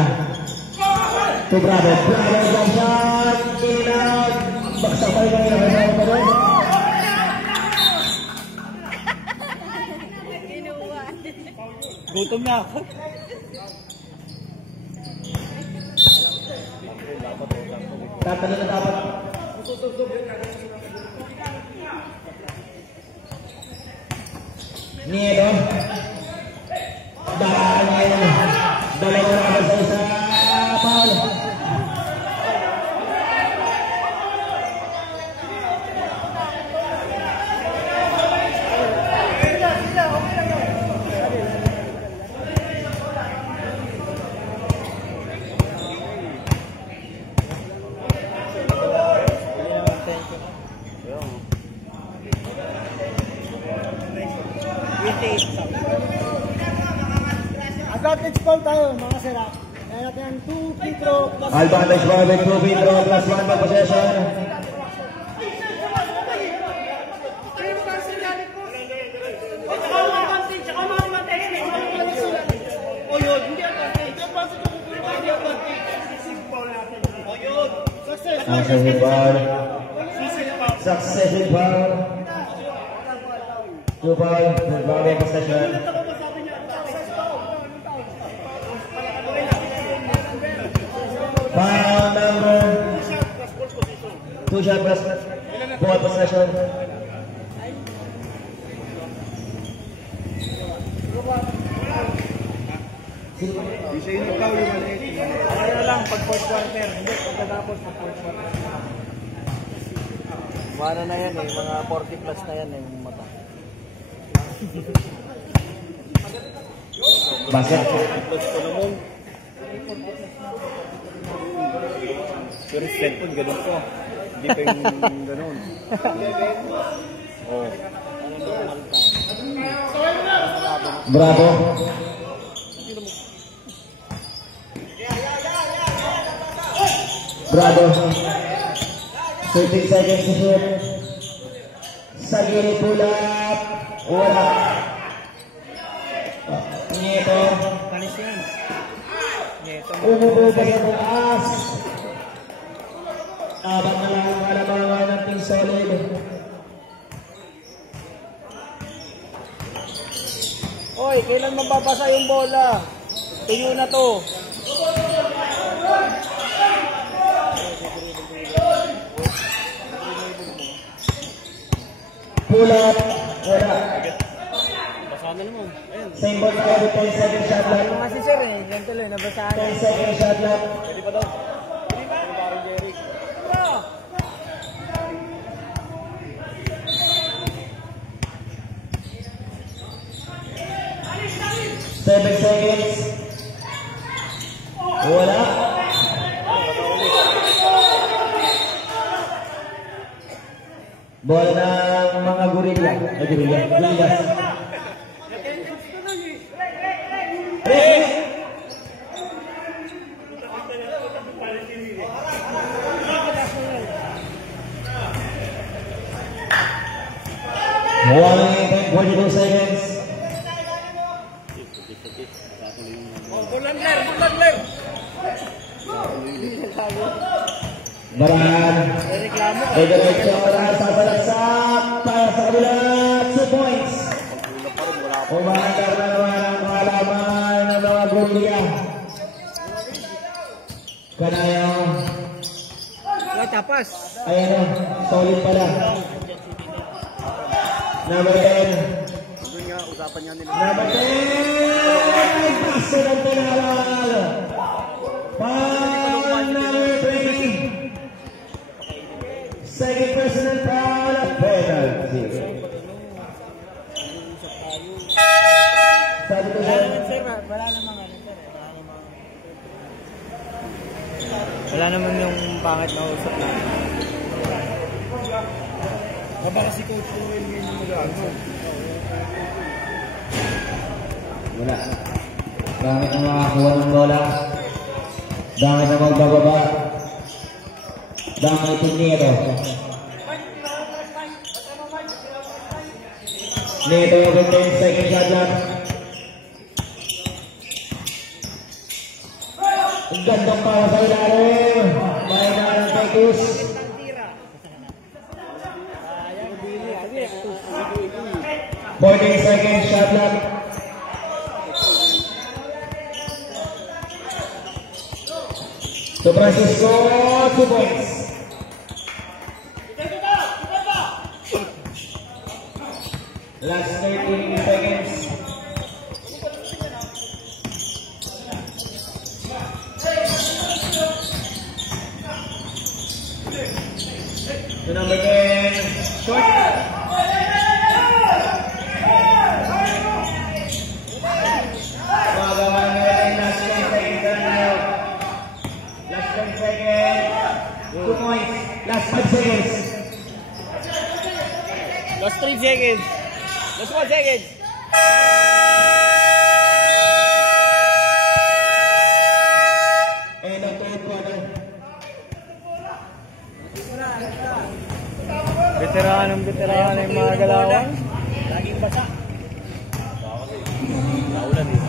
to Bravo Gamsan Kinag baksa pa rin ang Gutom na ako. tatalo na dapat Nieto dalawa na sa isa foul. Advantage ball tayo, mga sira. Kaya natin ang 2 free throw plus Advantage ball with 2 free throw plus 1 by possession. Successive foul. Successive foul. 2 foul with 1 by possession. Foul number 2 shot plus ball possession. Isa yun yung foul yung maliit. Kaya na lang pag fourth quarter. Hindi, pagkatapos pag fourth quarter. Mana na yan eh, mga 40 plus na yan eh, yung mata. Basket. Pero cellphone, ganun ko. Hindi pa yung ganun. Oh. Bravo. Bravo. 13 seconds to shoot. Sa gilid pulap. Wala. Nieto. Kanis yan. Umubo pa sa taas. Abat na lang ang alamangan natin solid. Oy, kailan mababasa yung bola? Tuyo na to. Pull up. Wala. Basa na naman. Ayun. Same ball tayo with 10 second shot Ano clock. nga si Sir eh, yan tuloy, nabasaan. 10 second shot clock. Pwede pa daw. Pwede pa. Parang Jerry. 7 seconds. Wala. Bola ng mga gorilla. Gorillas. Warning, 42 seconds. Barahan. Diretso oras sasalaksak para sa kabila. 2 points. Umaandar na naman ang halaman ng mga gorilla. Kanayo. Ay, tapas. Ayan o, solid pala. Number 10. Doon nga, usapan niya nila. Number 10. Paso ng tinawal. Foul number 3. Second personal foul, penalty. Sabi ko Wala siya, naman sir, wala naman yung pangit na usap natin. Baka si Coach Ruel ngayon yung mag-ano. wala. Gamit na makakuha ng bola. Gamit na magbababa. Gamit Neto. Neto yung 10 second shot lang. Ang gandang para sa ilalim. May nalang Pekus. 14 second shot lang. To Francisco, 2 points. Last 13 seconds. To number 10, short. Magawa na rin last 10 seconds na last 10 seconds. 2 points. Last 5 seconds. Last 3 seconds. Last 1 second. And ang third quarter. Veteranong yung mga galawan. Laging basa. Naulan eh.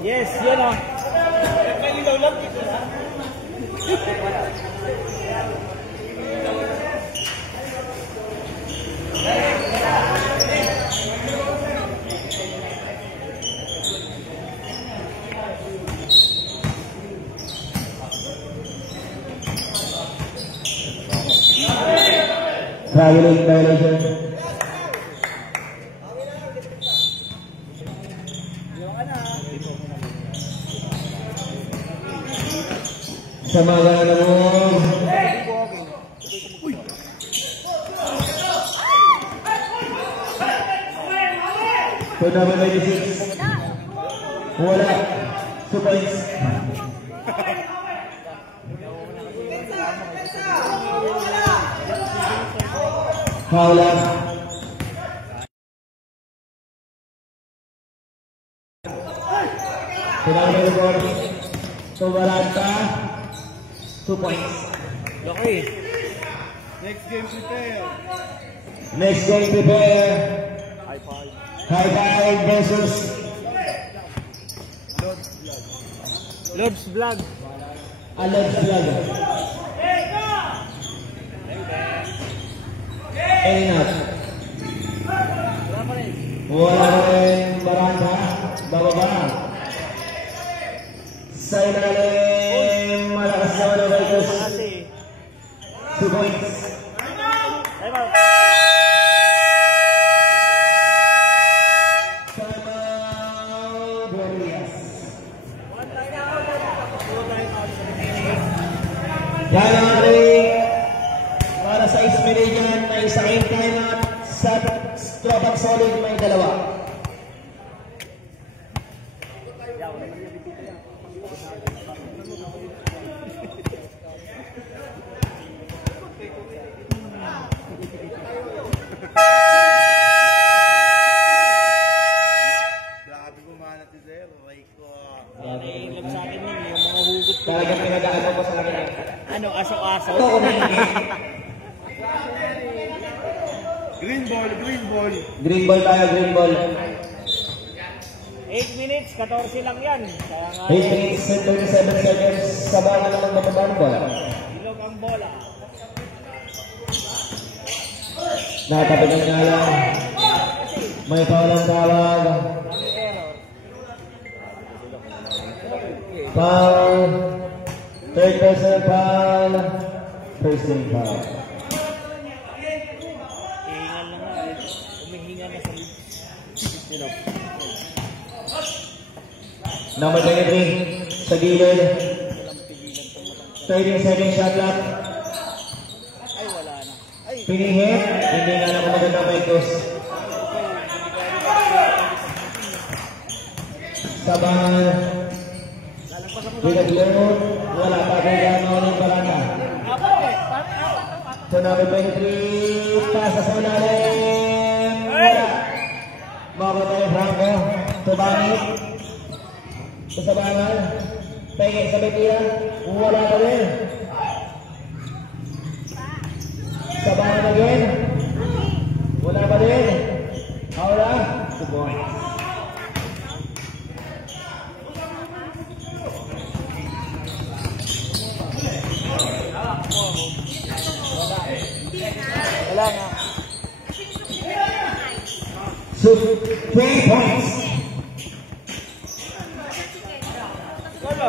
Yes, yan o. Traveling violation. Sa mga ganun mo. To number 96. Wala. 2 points. Foul lang. To number 4. To Baranta. 2 points. Laki. Next game prepare. Next game prepare. High five versus Lord's Vlog. Alex Vlog. Ingat. Wala rin Baranta. Bababa. Sa ilalim. Malakas na wala Vitus. 2 points. Yan ang ating para sa Ismeridian may isang timeout sa Tropang Solid may 2. Grabe kumana si Zero. Rico. Naiinggap sa akin yun, yung mga hugot ko. Talagang pinag-aagaw ko sa akin. Ano, aso-aso? Ito ko Green ball, green ball. Green ball tayo, green ball. 8 minutes, 14 lang yan. Kaya nga, 8 minutes and 37 seconds sa baka naman mababa ng bola. ilog ang bola. Natapigan nga lang. May foul ang tawag. Foul. Third personal foul. First team foul. Hihingal na nga eh. Humihingal na sa Number 23 sa gilid. 30-second shot clock. Ay, wala na. Ay, Pinihit. Hindi nga na maganda Pecos. Sabangan. Pinag-load. Wala pa kay gano'n ng parana. So number 23. Pasa sa ilalim. Wala. Makakatay Franco. Tubanit. Sabangan. Penge sa Betira. Wala pa rin. Sabangan again. Wala pa rin. Aura. 2 points. wala nga. So 3 points. Wala.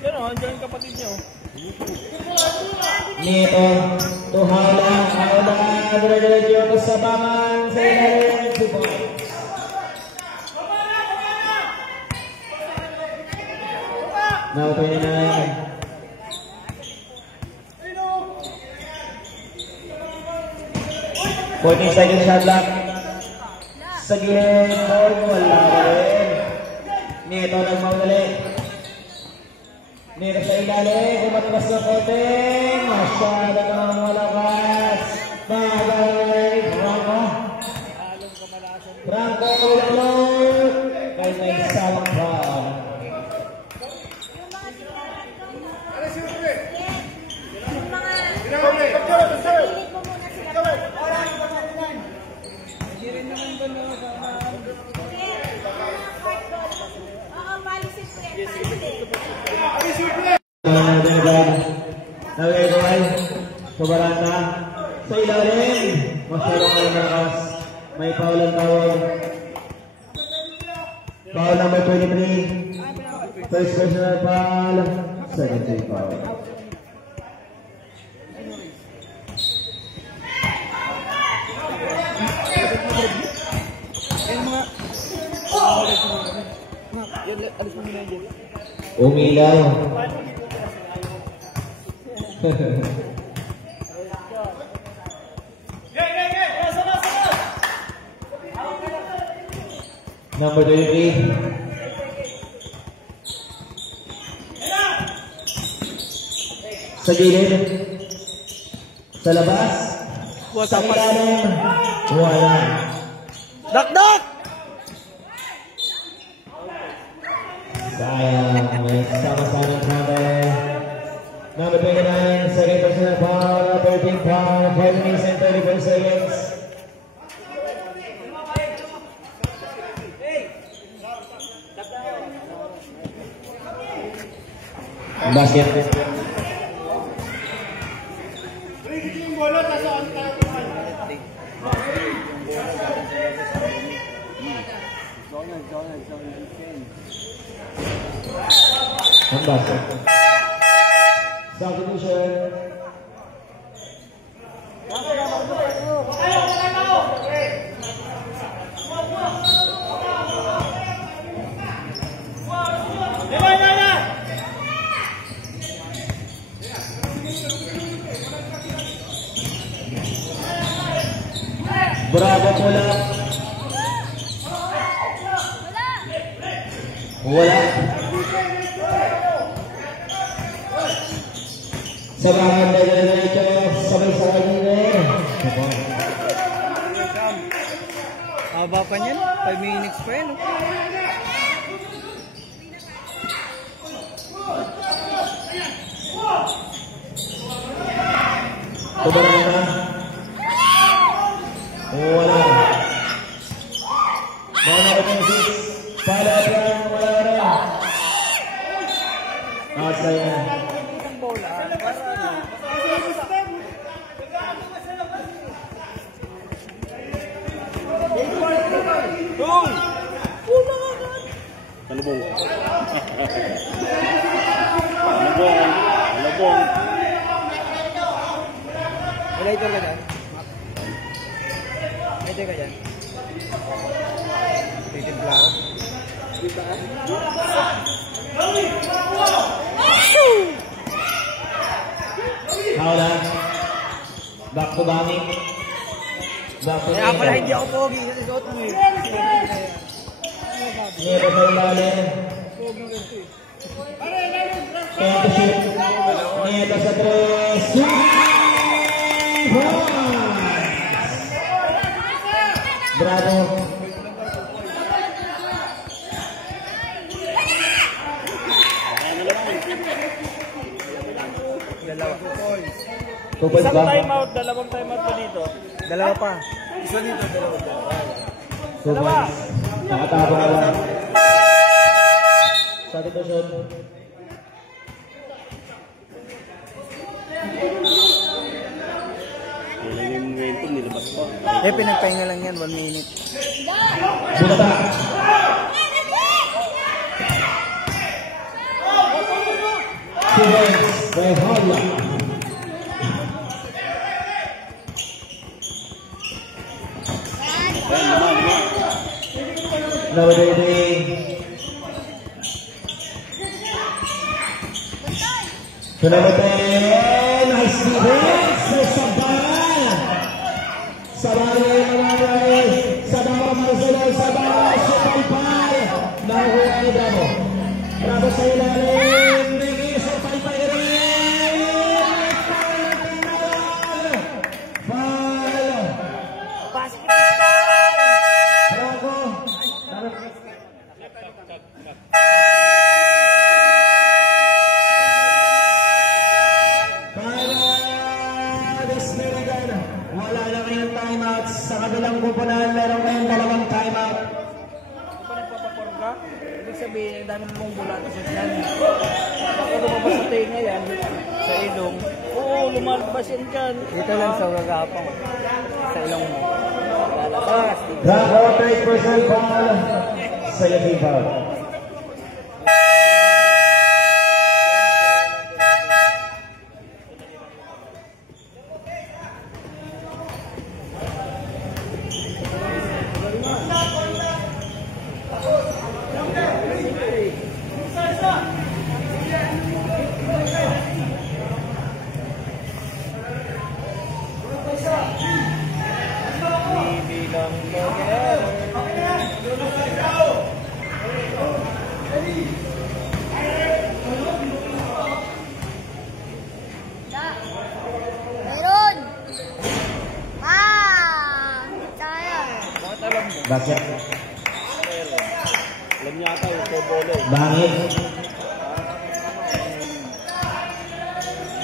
Yan o, andyan kapatid niyo. Nito, Tuhala, Aula, dire-diretso to Sabangan sa ilalim, 2 points. Now 29. 40-second shot clock. Sa gilid, wala pa rin. Nito nagmamadali. Nito sa ilalim, kumatikas na koting. Masyado kang malakas. Bagay, Franco. Franco, ulog. Kahit may isang foul. Nagay-gaway, kabarata, sa ilalim, masyadong malakas, may foul ang tawag. Foul number 23, first personal foul, second team foul. Umilaw. Number 23. Sa gilid. Sa labas. Sa ilalim. Wala. Dakdak! Sayang, may sama-sama number. Number 29, second personal foul, 13 foul, 5 minutes and 34 seconds. Basket. Ang basket. Substitution. Bravo pula. Wala. Sabangan dari itu sabay-sabay din. Haba pa niyan, 5 minutes pa yan. Kubaran na. Wala. Mana ko yung 6. Para lang, wala rin. Outside na. Talubong. Talubong. Lighter ka dyan? Lighter ka dyan? Titimpla ako. Paula. Back to Bami. Back to Kaya pala hindi ako pogi sa suot mo eh. Nero sa ilalim. Kaya to shoot. Nero sa 3. Bravo. Dalawa. Tupad Isang ba? timeout, dalawang timeout pa dito. Dalawa pa. Isa dito, dalawa. Tupad. Nakatapon na lang. Sa dito shoot. Kailan yung momentum, nilabas ko. Eh, pinagpahinga lang yan, 1 minute. Bunata. Students, by Halla. Nowadays, Sunamutin, nice defense sa Sabal. Sabal yung nangyay. Sabal Marcelo, Sabal, Supalpal. Nakuha ni Bravo. Bravo sa ilalim. Bigay sa Supalpal rin. Bal. Bravo. Wala na kayong timeouts. Sa kabilang kupunan, meron kayong dalawang timeout. Ano pa nagpapaporm ka? Ibig sabihin, ang dami mong bulatas sa yan. Bakit lumabas sa tenga yan? Sa ilong. Oo, lumalabas yan dyan. Dito lang sa gagapang. Sa ilong mo. Lalabas. Bravo, 3% foul. Sa yung foul. Meron! Tayo! Bakit? Alam niya ata yung sobolo. Bangit.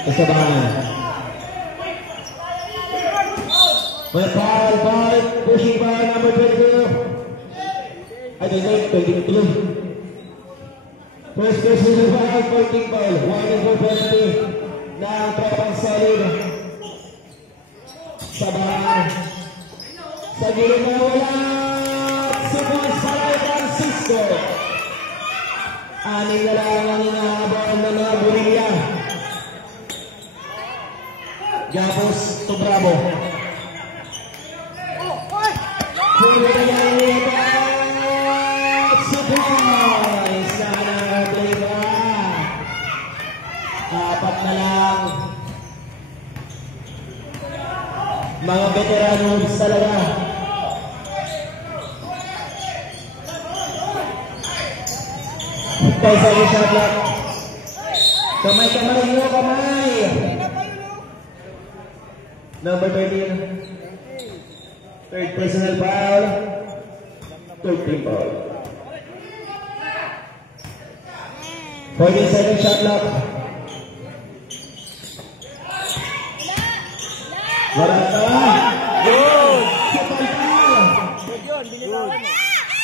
Kasabangan. Well, foul, pushing foul, number 22. I think it's 23. First personal foul, 14 foul, 1 for penalty. Ng tropang solid. Sabangan. Sa gilid na wala. Cebu Salay Francisco. Aning na lang ang inahabang na mga Bonilla. Gapos to Bravo. Pwede na lang ibat. Surprise! Sana play ba? Apat na lang. Mga veteranos talaga. Kaya sa iyo shot clock. Kamay nyo, kamay. Number 13. Third personal foul. 13 foul. 14-second shot clock. Warata. Good. Kapal-pal. Yun, bilisan.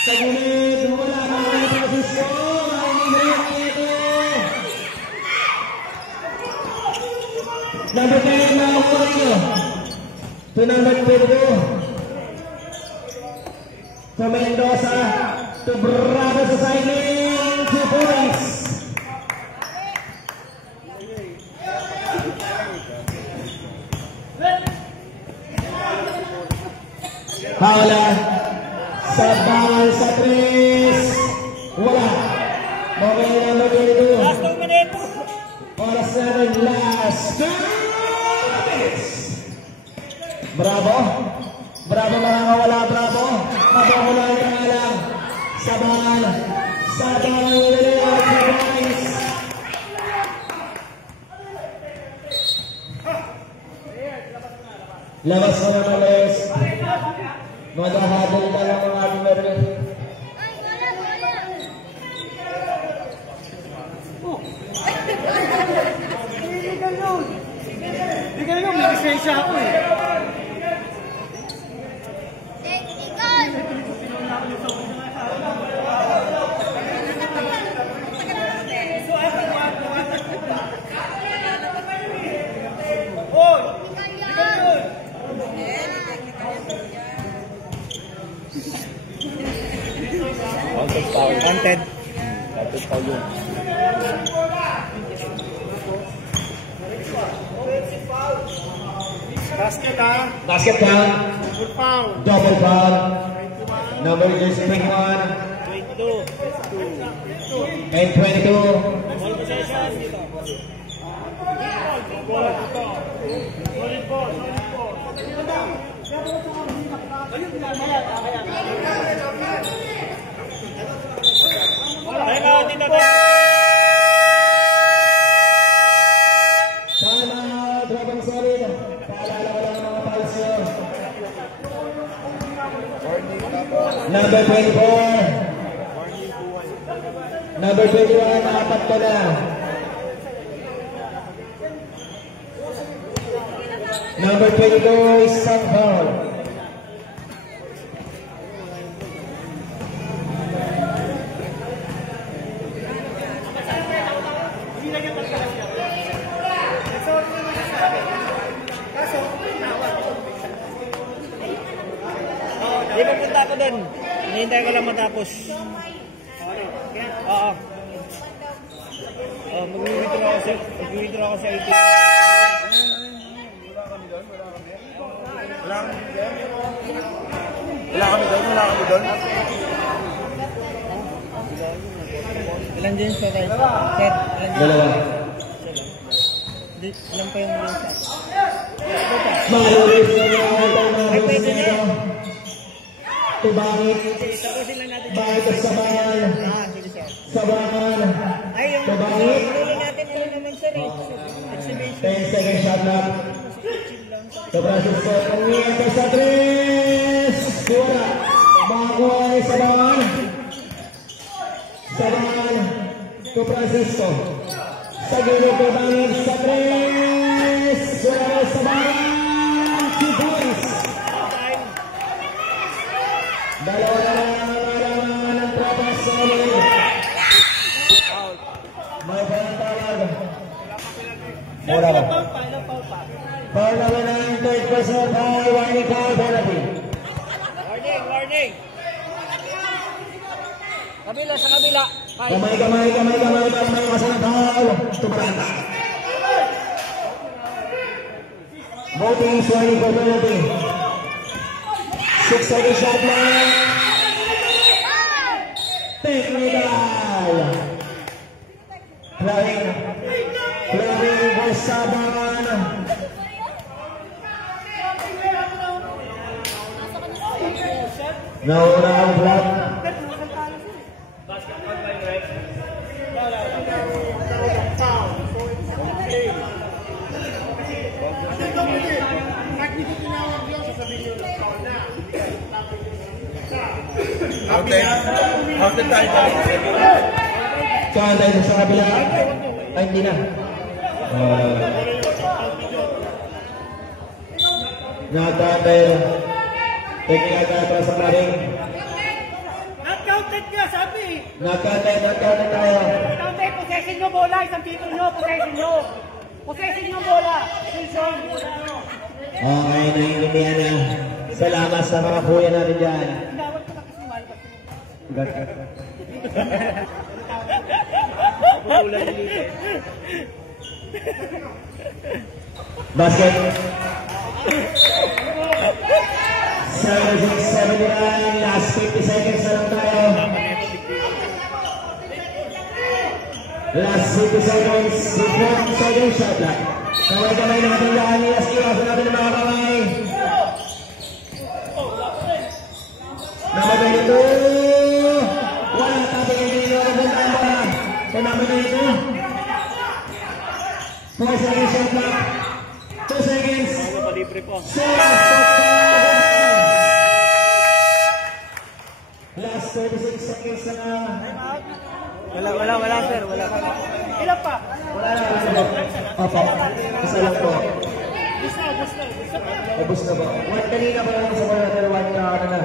Sa gilid, wala na ang posisyon. Number 10 na ako nyo. To number 22. From Mendoza, to Bravo sa sideline, 2 points. Paula sa bawal sa 3. Wala. Mobile number 22. Last 2 minutes. Oras natin, last 2 minutes. Bravo. Bravo makakawala, Bravo. Mabawala ang pangalang. Sabahan. Sabahan ulit ang points. Labas mo na malis. Maghahabol na lang ang ating meron. Hindi ka nung, may lisensya ako eh. Content. Content pa yun. Basket ha. Basket foul. Double foul. Double foul. Number is 21 22. and 22. Ball possession dito. Ball dito. Solid ball. Solid ball. Teka, dito na. Sana, Dragong Solid. Paalala ko lang ang mga fouls nyo. Number 24. Number 21, nakapat ko na. Number 22 is isang foul. Di ba punta ako dun? Hinihintay ko lang matapos. Oo. Mag-withdraw ako sa 18. Wala kami doon. Ilan din sa tayo? Ted, ilan din? Dalawa. Ilan pa yung din sa? Malulis na mga boses na ito. Tubangit. Tapusin lang natin. Bakit at sabahan. Sige sir. Sabahan. Ay, yung Tubangit. tuloy natin ano naman sir eh. Exhibition. 10 seconds shot clock. Sa Francisco, pangiyata sa 3. Wala. Makakuha ay sabahan. Sabahan. To Francisco. Sa gilid ko bangin sa 3. Wala sabahan. 2 points. Dalawa na lang ng tropa sa ulit. May panatawag. Wala ka. Foul naman ang third person. Foul, warning foul, penalty. Warning. Kabila sa kabila. Kamay kasanang foul. Tumaranta. Voting is warning for penalty. 6 seconds shot lang. Technical. Flying for Sabahan. Nauna ang block. After time. Saan tayo sa kabila? Ay, hindi na. Nakatay. Technical ka para sa maring. Not-counted nga, sabi. Nakatay tayo. Counted, possession nyo bola, isang people nyo, possession nyo. Possession nyo bola. Okay, naiintindihan na. Salamat sa mga kuya natin dyan. Basket. 76-79, last 50 seconds na lang tayo. Last 50 seconds, 50 seconds, shot clock. Kamay-kamay na matandaan niya, iwasan natin ang mga kamay. Number 22, wala tating hindi nyo kapuntaan pa. So number 22, 4 seconds shot clock, 2 seconds, last 36 seconds na lang. Wala sir, wala. Ilan pa? Wala na. Opo. Isa lang po. Ubus na ba? Kanina pa lang sa mga natin. One na ano na.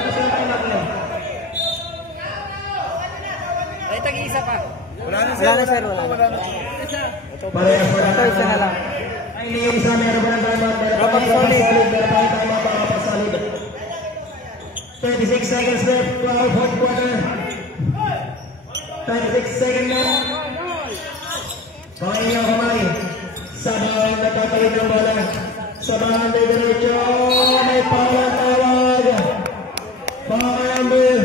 Kasi na tayo natin. Ay, tag-iisa pa. Wala na sir, wala na. Parehas po na. Ito, isa na lang. Ay, yung isa meron pa ng timeout. Meron pa ng solid. Meron pa ng timeout para pa solid. 36 seconds left. 12 fourth quarter. 26 seconds left. Panginoon kamay. Sabang nagkakalit ng bola. Sabang de derecho. May pangalang tawag. Pangalambil.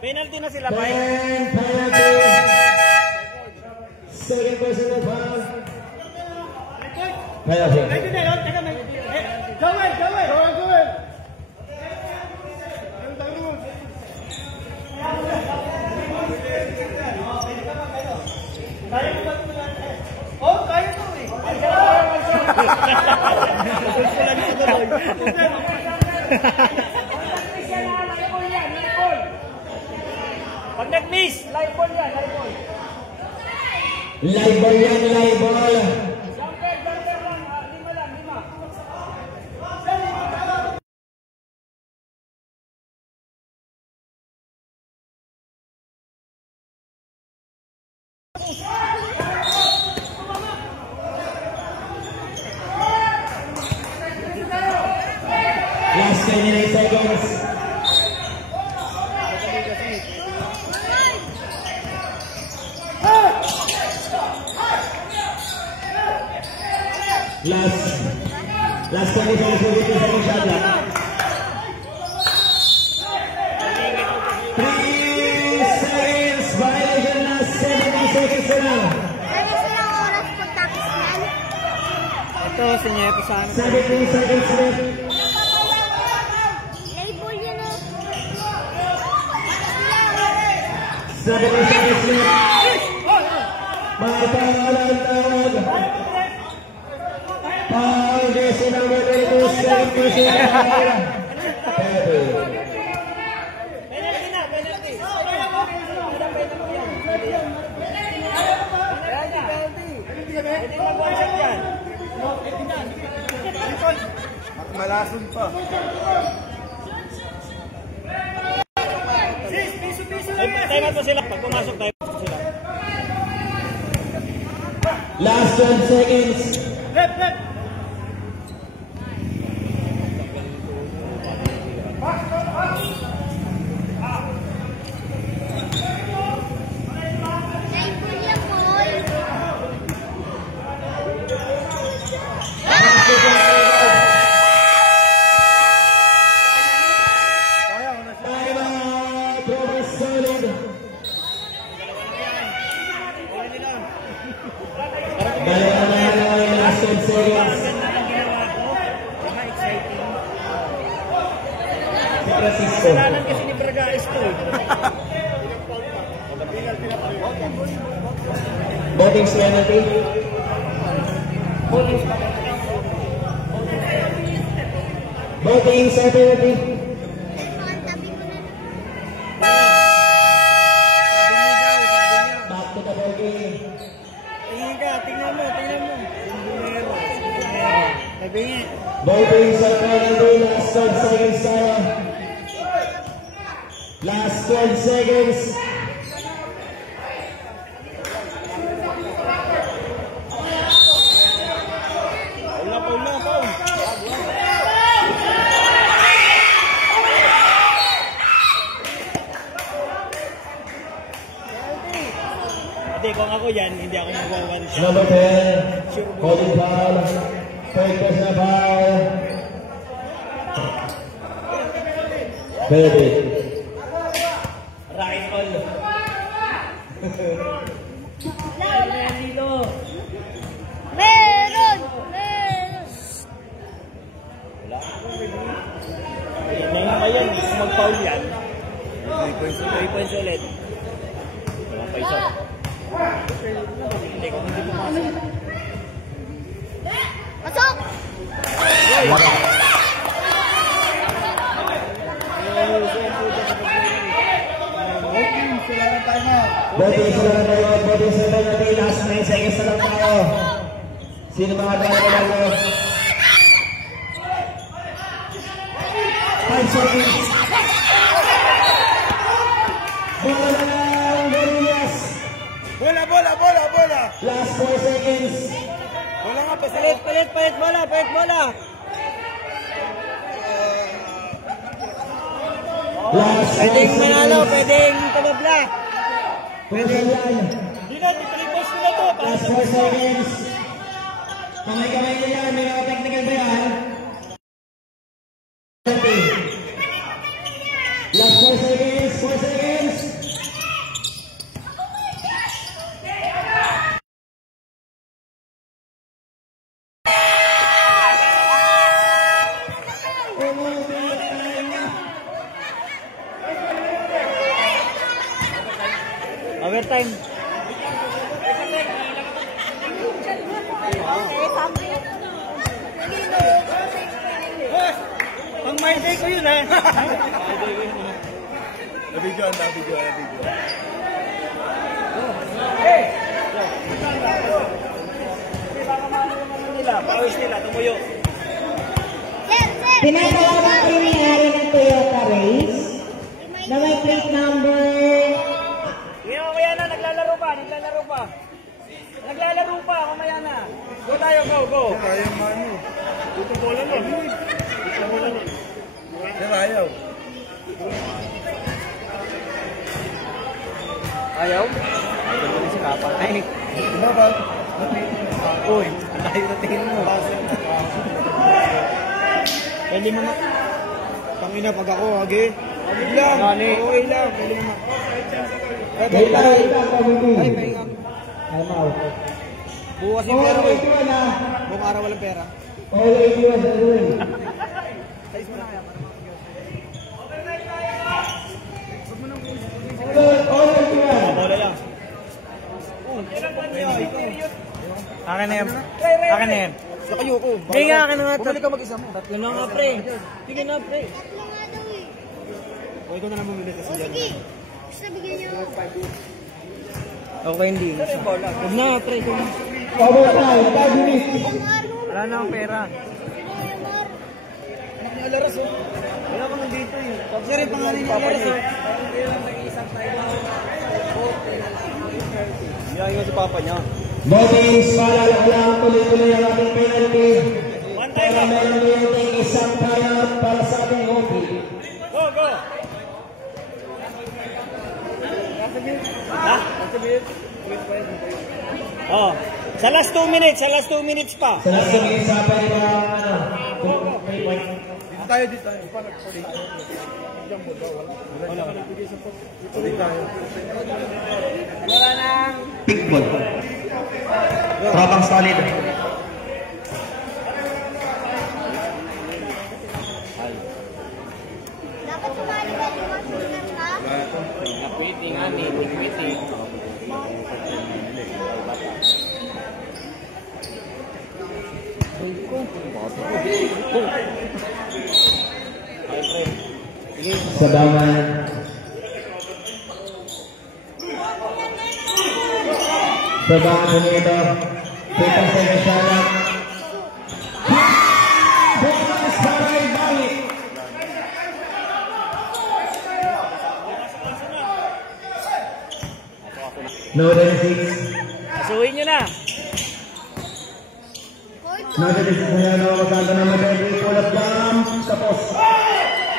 Penalty na sila pa. Penalty. Second personal foul. Penalty. Gawin! Oh, kaya to eh. Pag nag-miss, live ball yan, live ball. Live ball yan, live ball. Lima lang, lima. Last 29 seconds. Last 20 seconds, 50 seconds shot clock. 3 seconds, violation na 70 seconds na lang. Ano silang oras pagtapos yan? Ito, sinyeto sa amin. 17 seconds left. Label yan o. 17 seconds left. May pangalan tawag. Pang-jersey number 22, second person. Malason pa. Tayo na po sila. Pag pumasok tayo sila. Last 10 seconds. Left. Label yan, boy. Timeout. Robert Solid. Dalawa na last 10 seconds. Si Francisco. Kailangan kasi ni Bragais to eh. Voting penalty. Voting penalty. Ang tabi mo na. Back to the ball game. Tingnan mo. Nabingi. Voting penalty. Last 12 seconds tayo. Last 12 seconds. Habang ako yan, hindi ako mag-one shot. Number 10, holding foul. Third personal foul. Baby. Right on. Meron! Ngayon pa yan, gusto mag-foul yan. 3 points ulit. Wala pa isa. Hindi ko hindi pumasok. Pasok! Body isa lang tayo. Body isa lang natin. Last 9 seconds na lang tayo. Sino mga tayo na lang? 5 seconds. Bola na lang. Gorillas. Bola! Last 4 seconds. Bola nga, Palit bola. Last 5 Pwedeng manalo, seconds. pwedeng tumabla. Pwede yan. Hindi natin, 3 points na to. Last 4 seconds. Kamay-kamay na yan. May mga technical ba yan? Last 4 seconds. 4 seconds. Overtime. Pang my day ko yun, ha? Nabidyoan. Pawis nila, tumuyo. Pinatawag ko yung may-ari ng Toyota Race na may plate number. Ngayon, mamaya na, naglalaro pa. Naglalaro pa, mamaya na. Go tayo, go. Kaya mano. Ito bola nun. Pero ayaw. Ayaw? Ayaw ko si Papa. Ay, Diba ba? uy, ang tayo na tingin mo. Pwede mo na. Tangina pag ako, agi. Agi lang. Okay lang. Pwede mo na. Wait lang, Kabuti. Ay, pahinga. Time out. Bukas yung pera ko eh. Buong araw walang pera. All 81 na rin. All 81. Bola lang. Akin na yan. Sa kayo ko. Hindi nga, akin na nga. Bumalik ka mag-isa mo. Tatlo na nga, pre. Sige na, pre. Huwag ko na lang bumili kasi yan. Gusto bigyan niyo. Okay, hindi. Huwag na, pre. Overtime, 5 minutes. Wala na akong pera. Anak ni Alaras oh. Wala kang nandito eh. Siya rin pangalan ni Alaras oh. Iyahin ko si Papa niya. Bodies, paalala ko lang, tuloy-tuloy ang ating penalty. Para meron yung isang timeout para sa ating hockey. Go! Ha? Oh. Sa last 2 minutes pa. Sa last minutes, sabi ba, ano, 3 points. Dito tayo. Wala nang... Pickball. Tropang solid. Dapat sumali ka, di ba? Sunan ka? Nakwiti nga, nakwiti. Sabangan. Sabangan mo ito. Kita sa nasyala. Bonus para ibalik. No, then 6. Asuhin nyo na. No, then 6 na yan. Magkanta na mag-every pull up jump. Tapos.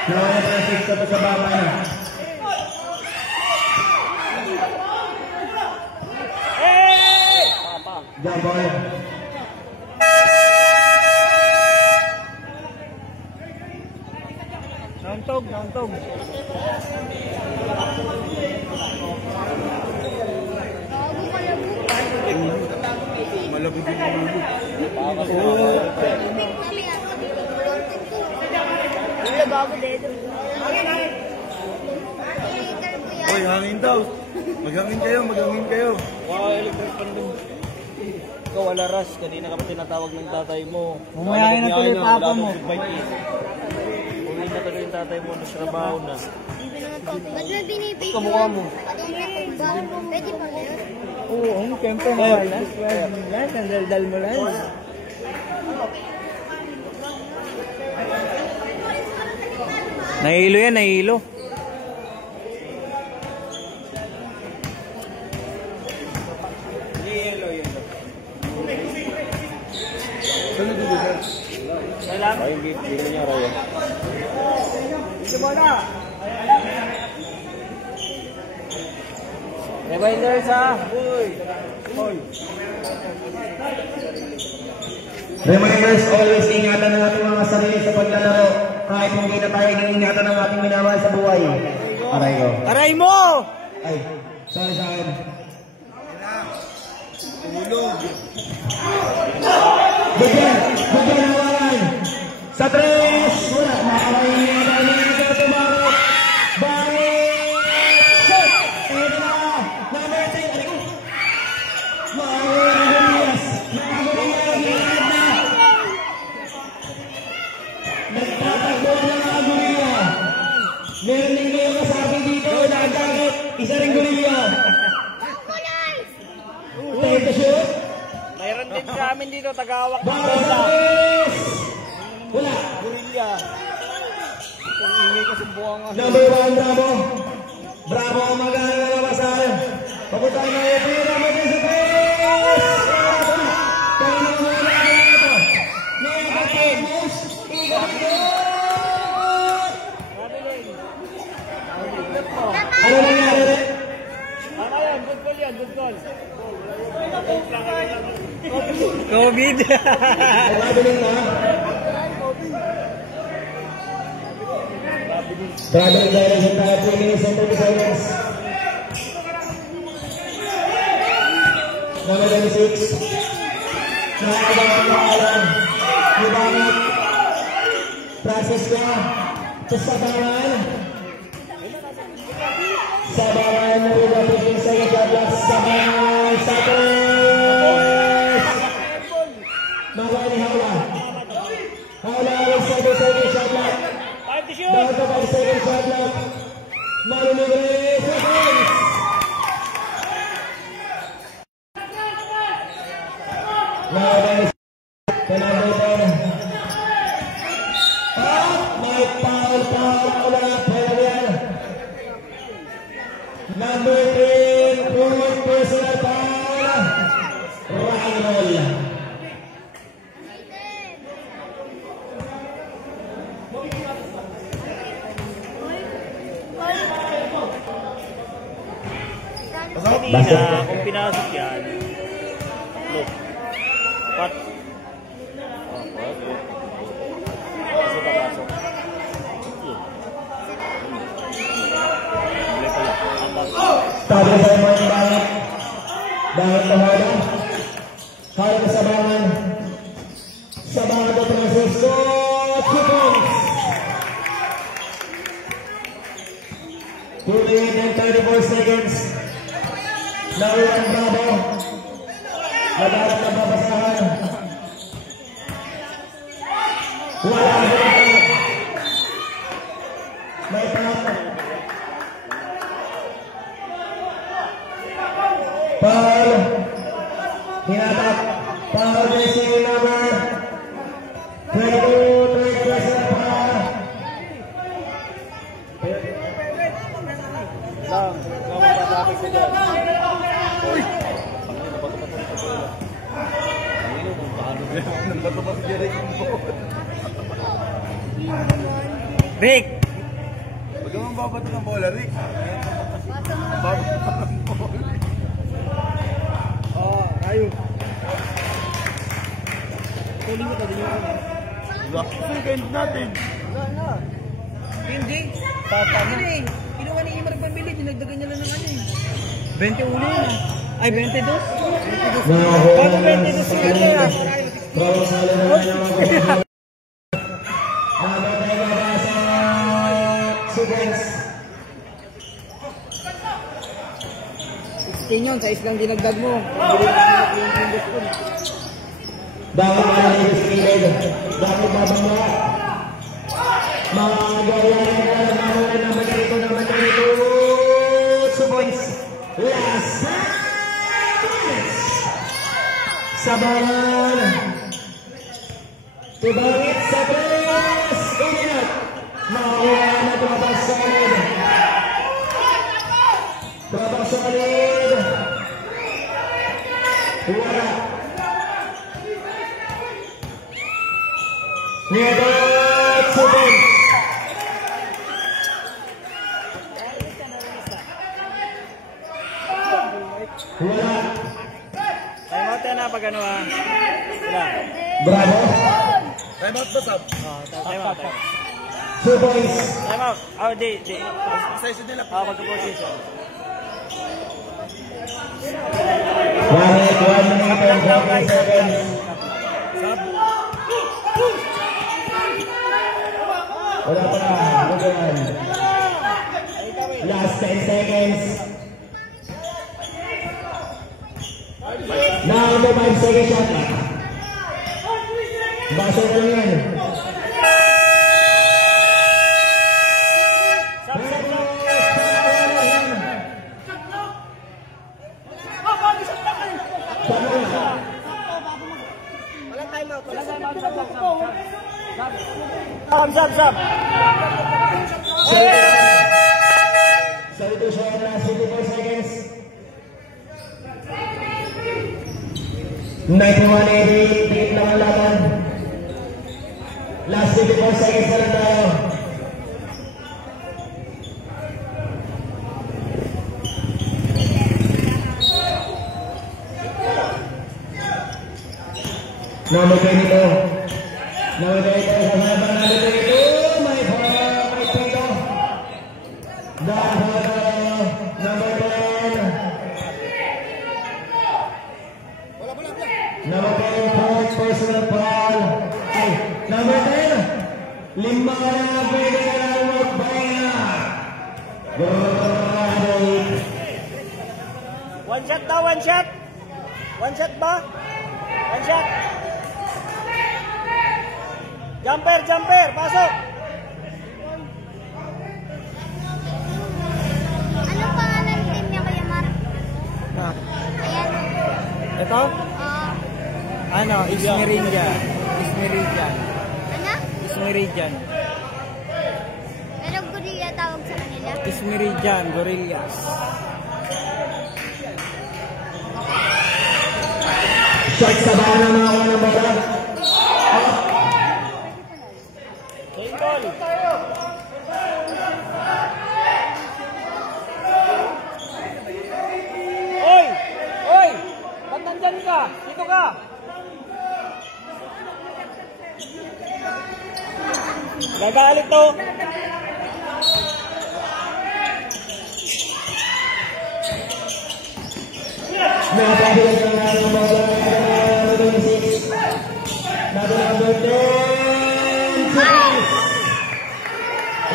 Nawala na 6 tapos sa baba na. Jump ball. Nauntog, nauntog. Bago ka na po. Malabog yung ulo. Wala bago dito. Later po yan. Hoy, hangin daw. Maghangin kayo, maghangin kayo. Wow, electric pan din. Ikaw wala rush, kanina ka pa tinatawag ng tatay mo. Mamayahin na tuloy papa mo. Uwi na tuloy yung tatay mo, nasrabaho na. Ba't na binibigyan? Kamukha mo. Pwede pa ba yun? Oo, siyempre mawalas. Yan, ang daldal mo lang. Nahilo yan, nahilo. Saan dito sir? Salam. Ay, hindi niya raya. Reminders ha. Reminders, always ingatan ng ating mga sarili sa paglalaro. Kahit hindi na tayo ingatan ng ating minamahal sa buhay. Aray ko. Aray mo! Ay, sorry sa akin. Bigyan ng hawakan. Sa 3, wala. Makakain niya na ito tumarok. Bakit? Shot! Ito na. Number 10. Aray ko. Maagurias. Maagurias. Nagtatakbo ng aguriya. Meron din kayo kasabi dito. Nakagagit. Isa rin guriya. Take the shoot. Mayroon din sa amin dito, tagawak ng Bola bola. service. Wala. Gorilla. Kung ingay ka sa buwang ano. Number 1, Bravo. Bravo ang magana na labasan. Papunta na yung pira mo din sa press. Kaya naman mga nagagawa ito. Negative moves. Ano nangyari rin? Tama yan, good call yan, good call. COVID. Traveling na. Traveling direction tayo 3 minutes and 30 seconds. Number 26. Nakakagawa ang pangalan. Ibanit. Francisca. Sa Sabangan. Sabangan mo rin natin yung sa Gablas. Sabangan sa 3. Magani Hawla. Hawla with 7 seconds shot clock. 5 to shoot. Down to 5 seconds shot clock. Malulibre seconds. Now, penalty. May foul ulit. Number 10, fourth personal foul. Ragnol. Kanina, kung pinasok yan, look. Pat. Oh, pat. Kasi papasok. Blake pala. Atas. Tabi sa mga bangat. Bangat na hada. Hada sa bangan. Sa bangat o Francisco. 2 points. 2 minutes and 34 seconds. Naruan Bravo. Labaran na babasahan. Wala ang halaga. May pangat. Foul. Hinatak. Foul jersey number 22, 3% foul. Lang. Namatapik ko dyan. Rick! Huwag ka mababato ng bola, Rick. Babato ng bola. Oh, ayun. Tuling mo, tuling mo. Second natin. Hindi. Tata na. Kinuha ni Imar pambili, dinagdagan niya lang ng ano eh. 21 yun. Ay, 22? Paano 22 sila kaya? Bravo sa alam na naman. Nabatay na ba sa sequence? 16 yun, sa islang dinagdag mo. Hindi rin namin yung pindot ko. Bakit malamig sa kilid? Bakit mabangga? Mga gawin na magalito. 2 points. Last points. Sabaran. Tibawit sa press. Ingat. Makakuha na trabang solid. Trabang solid. Wala. Niyagat sa bench. Wala. Time out na pag ano ah. Wala. Bravo. Time out ba sab? Oo, time out. 2 points. Time out. Oh, di. Session nila. Magpo-position. 1 minute and 40 seconds. Wala pa na. Last 10 seconds. Now, 5 seconds shot na. Baso ko yan. Sab. So ito siya ang last 54 seconds. 91-88 naman laban. Last 54 seconds na lang tayo. Namagay nito. Namagay ito sa mga panalo ito. May pito. Dahil number 10. Number 10, fourth personal foul. Ay, number 10. 5 ka na, pwede ka na magbayan. One shot daw, one shot. One shot ba? One shot. Jumper, pasok. Anong pangalan ng team niya, Kuya Mar? Ayan. Ito? Ano? Ismeridian. Ano? Ismeridian. Pero gorilla tawag sa kanila. Ismeridian, Gorillas. Shot sa baka na mga ng bata. Game ball. Oy! Ba't nandyan ka? Dito ka! Gagalit to. Napabilang ng mga number 26. Number 10.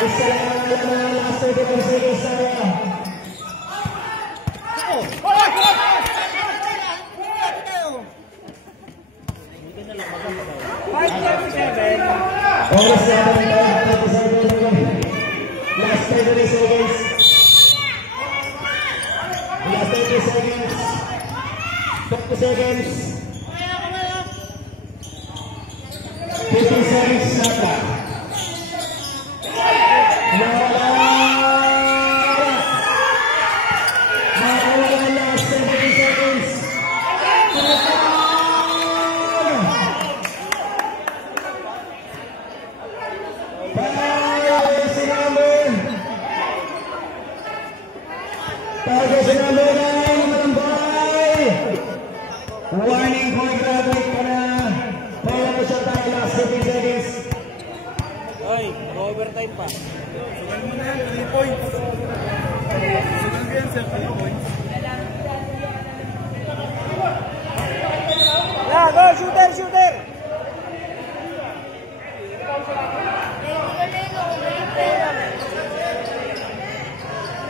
Isa lang ang last 34 seconds tayo. Oras na ang last 30 seconds. Last 30 seconds. 50 seconds. 50 seconds na pa. Nakawala last 70 seconds. Warning for graduate ka na. Pala mo siya overtime pa. Sugal mo na yan, 3 points. Sugal mo yan, sir, 3 points. Yeah, go, shooter, shooter!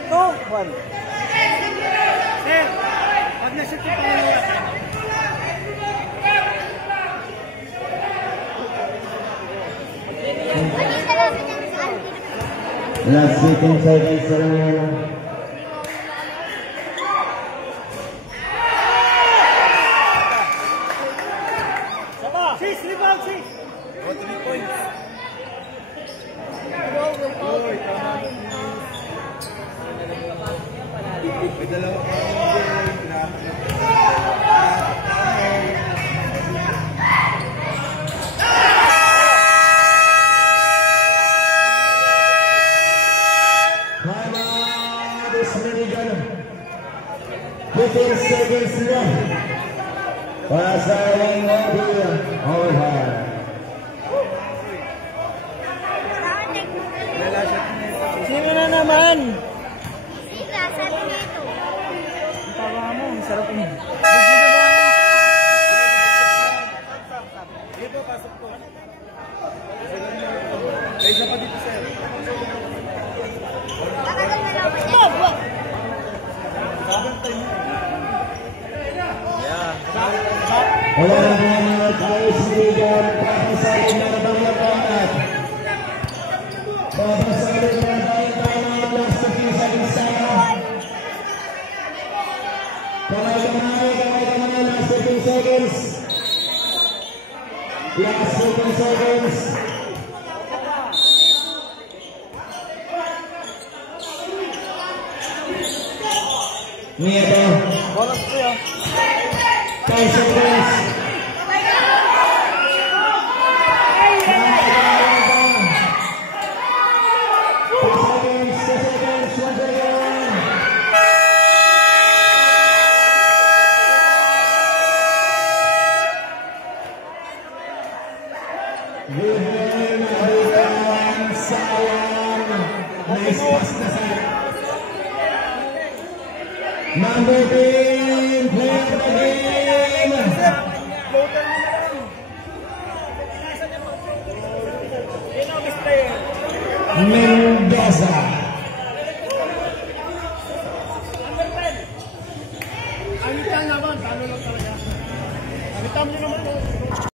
Two, one. Sir, pag na-shoot yung pangalawa. Last 15 seconds na lang. Sis, rebound, sis. O, 3 points. Uy, tama. May dalawa ka. Seconds left. Pasaling mobil over. Sino na naman? Sila, sabi nito. Ang tawa mo, ang sarap mo. Dito, pasok ko. Ay, isa pa dito, sir. Matagal na lang ako. Wala na mga tayo sa ligan. Papasaling na naman ang papasaling na tayo ng last 15 seconds sana. Kamay kamay, last 15 seconds. Last 15 seconds. Nieto. Bonus ko yun. 10 seconds. Number 10, player of the game, Mendoza.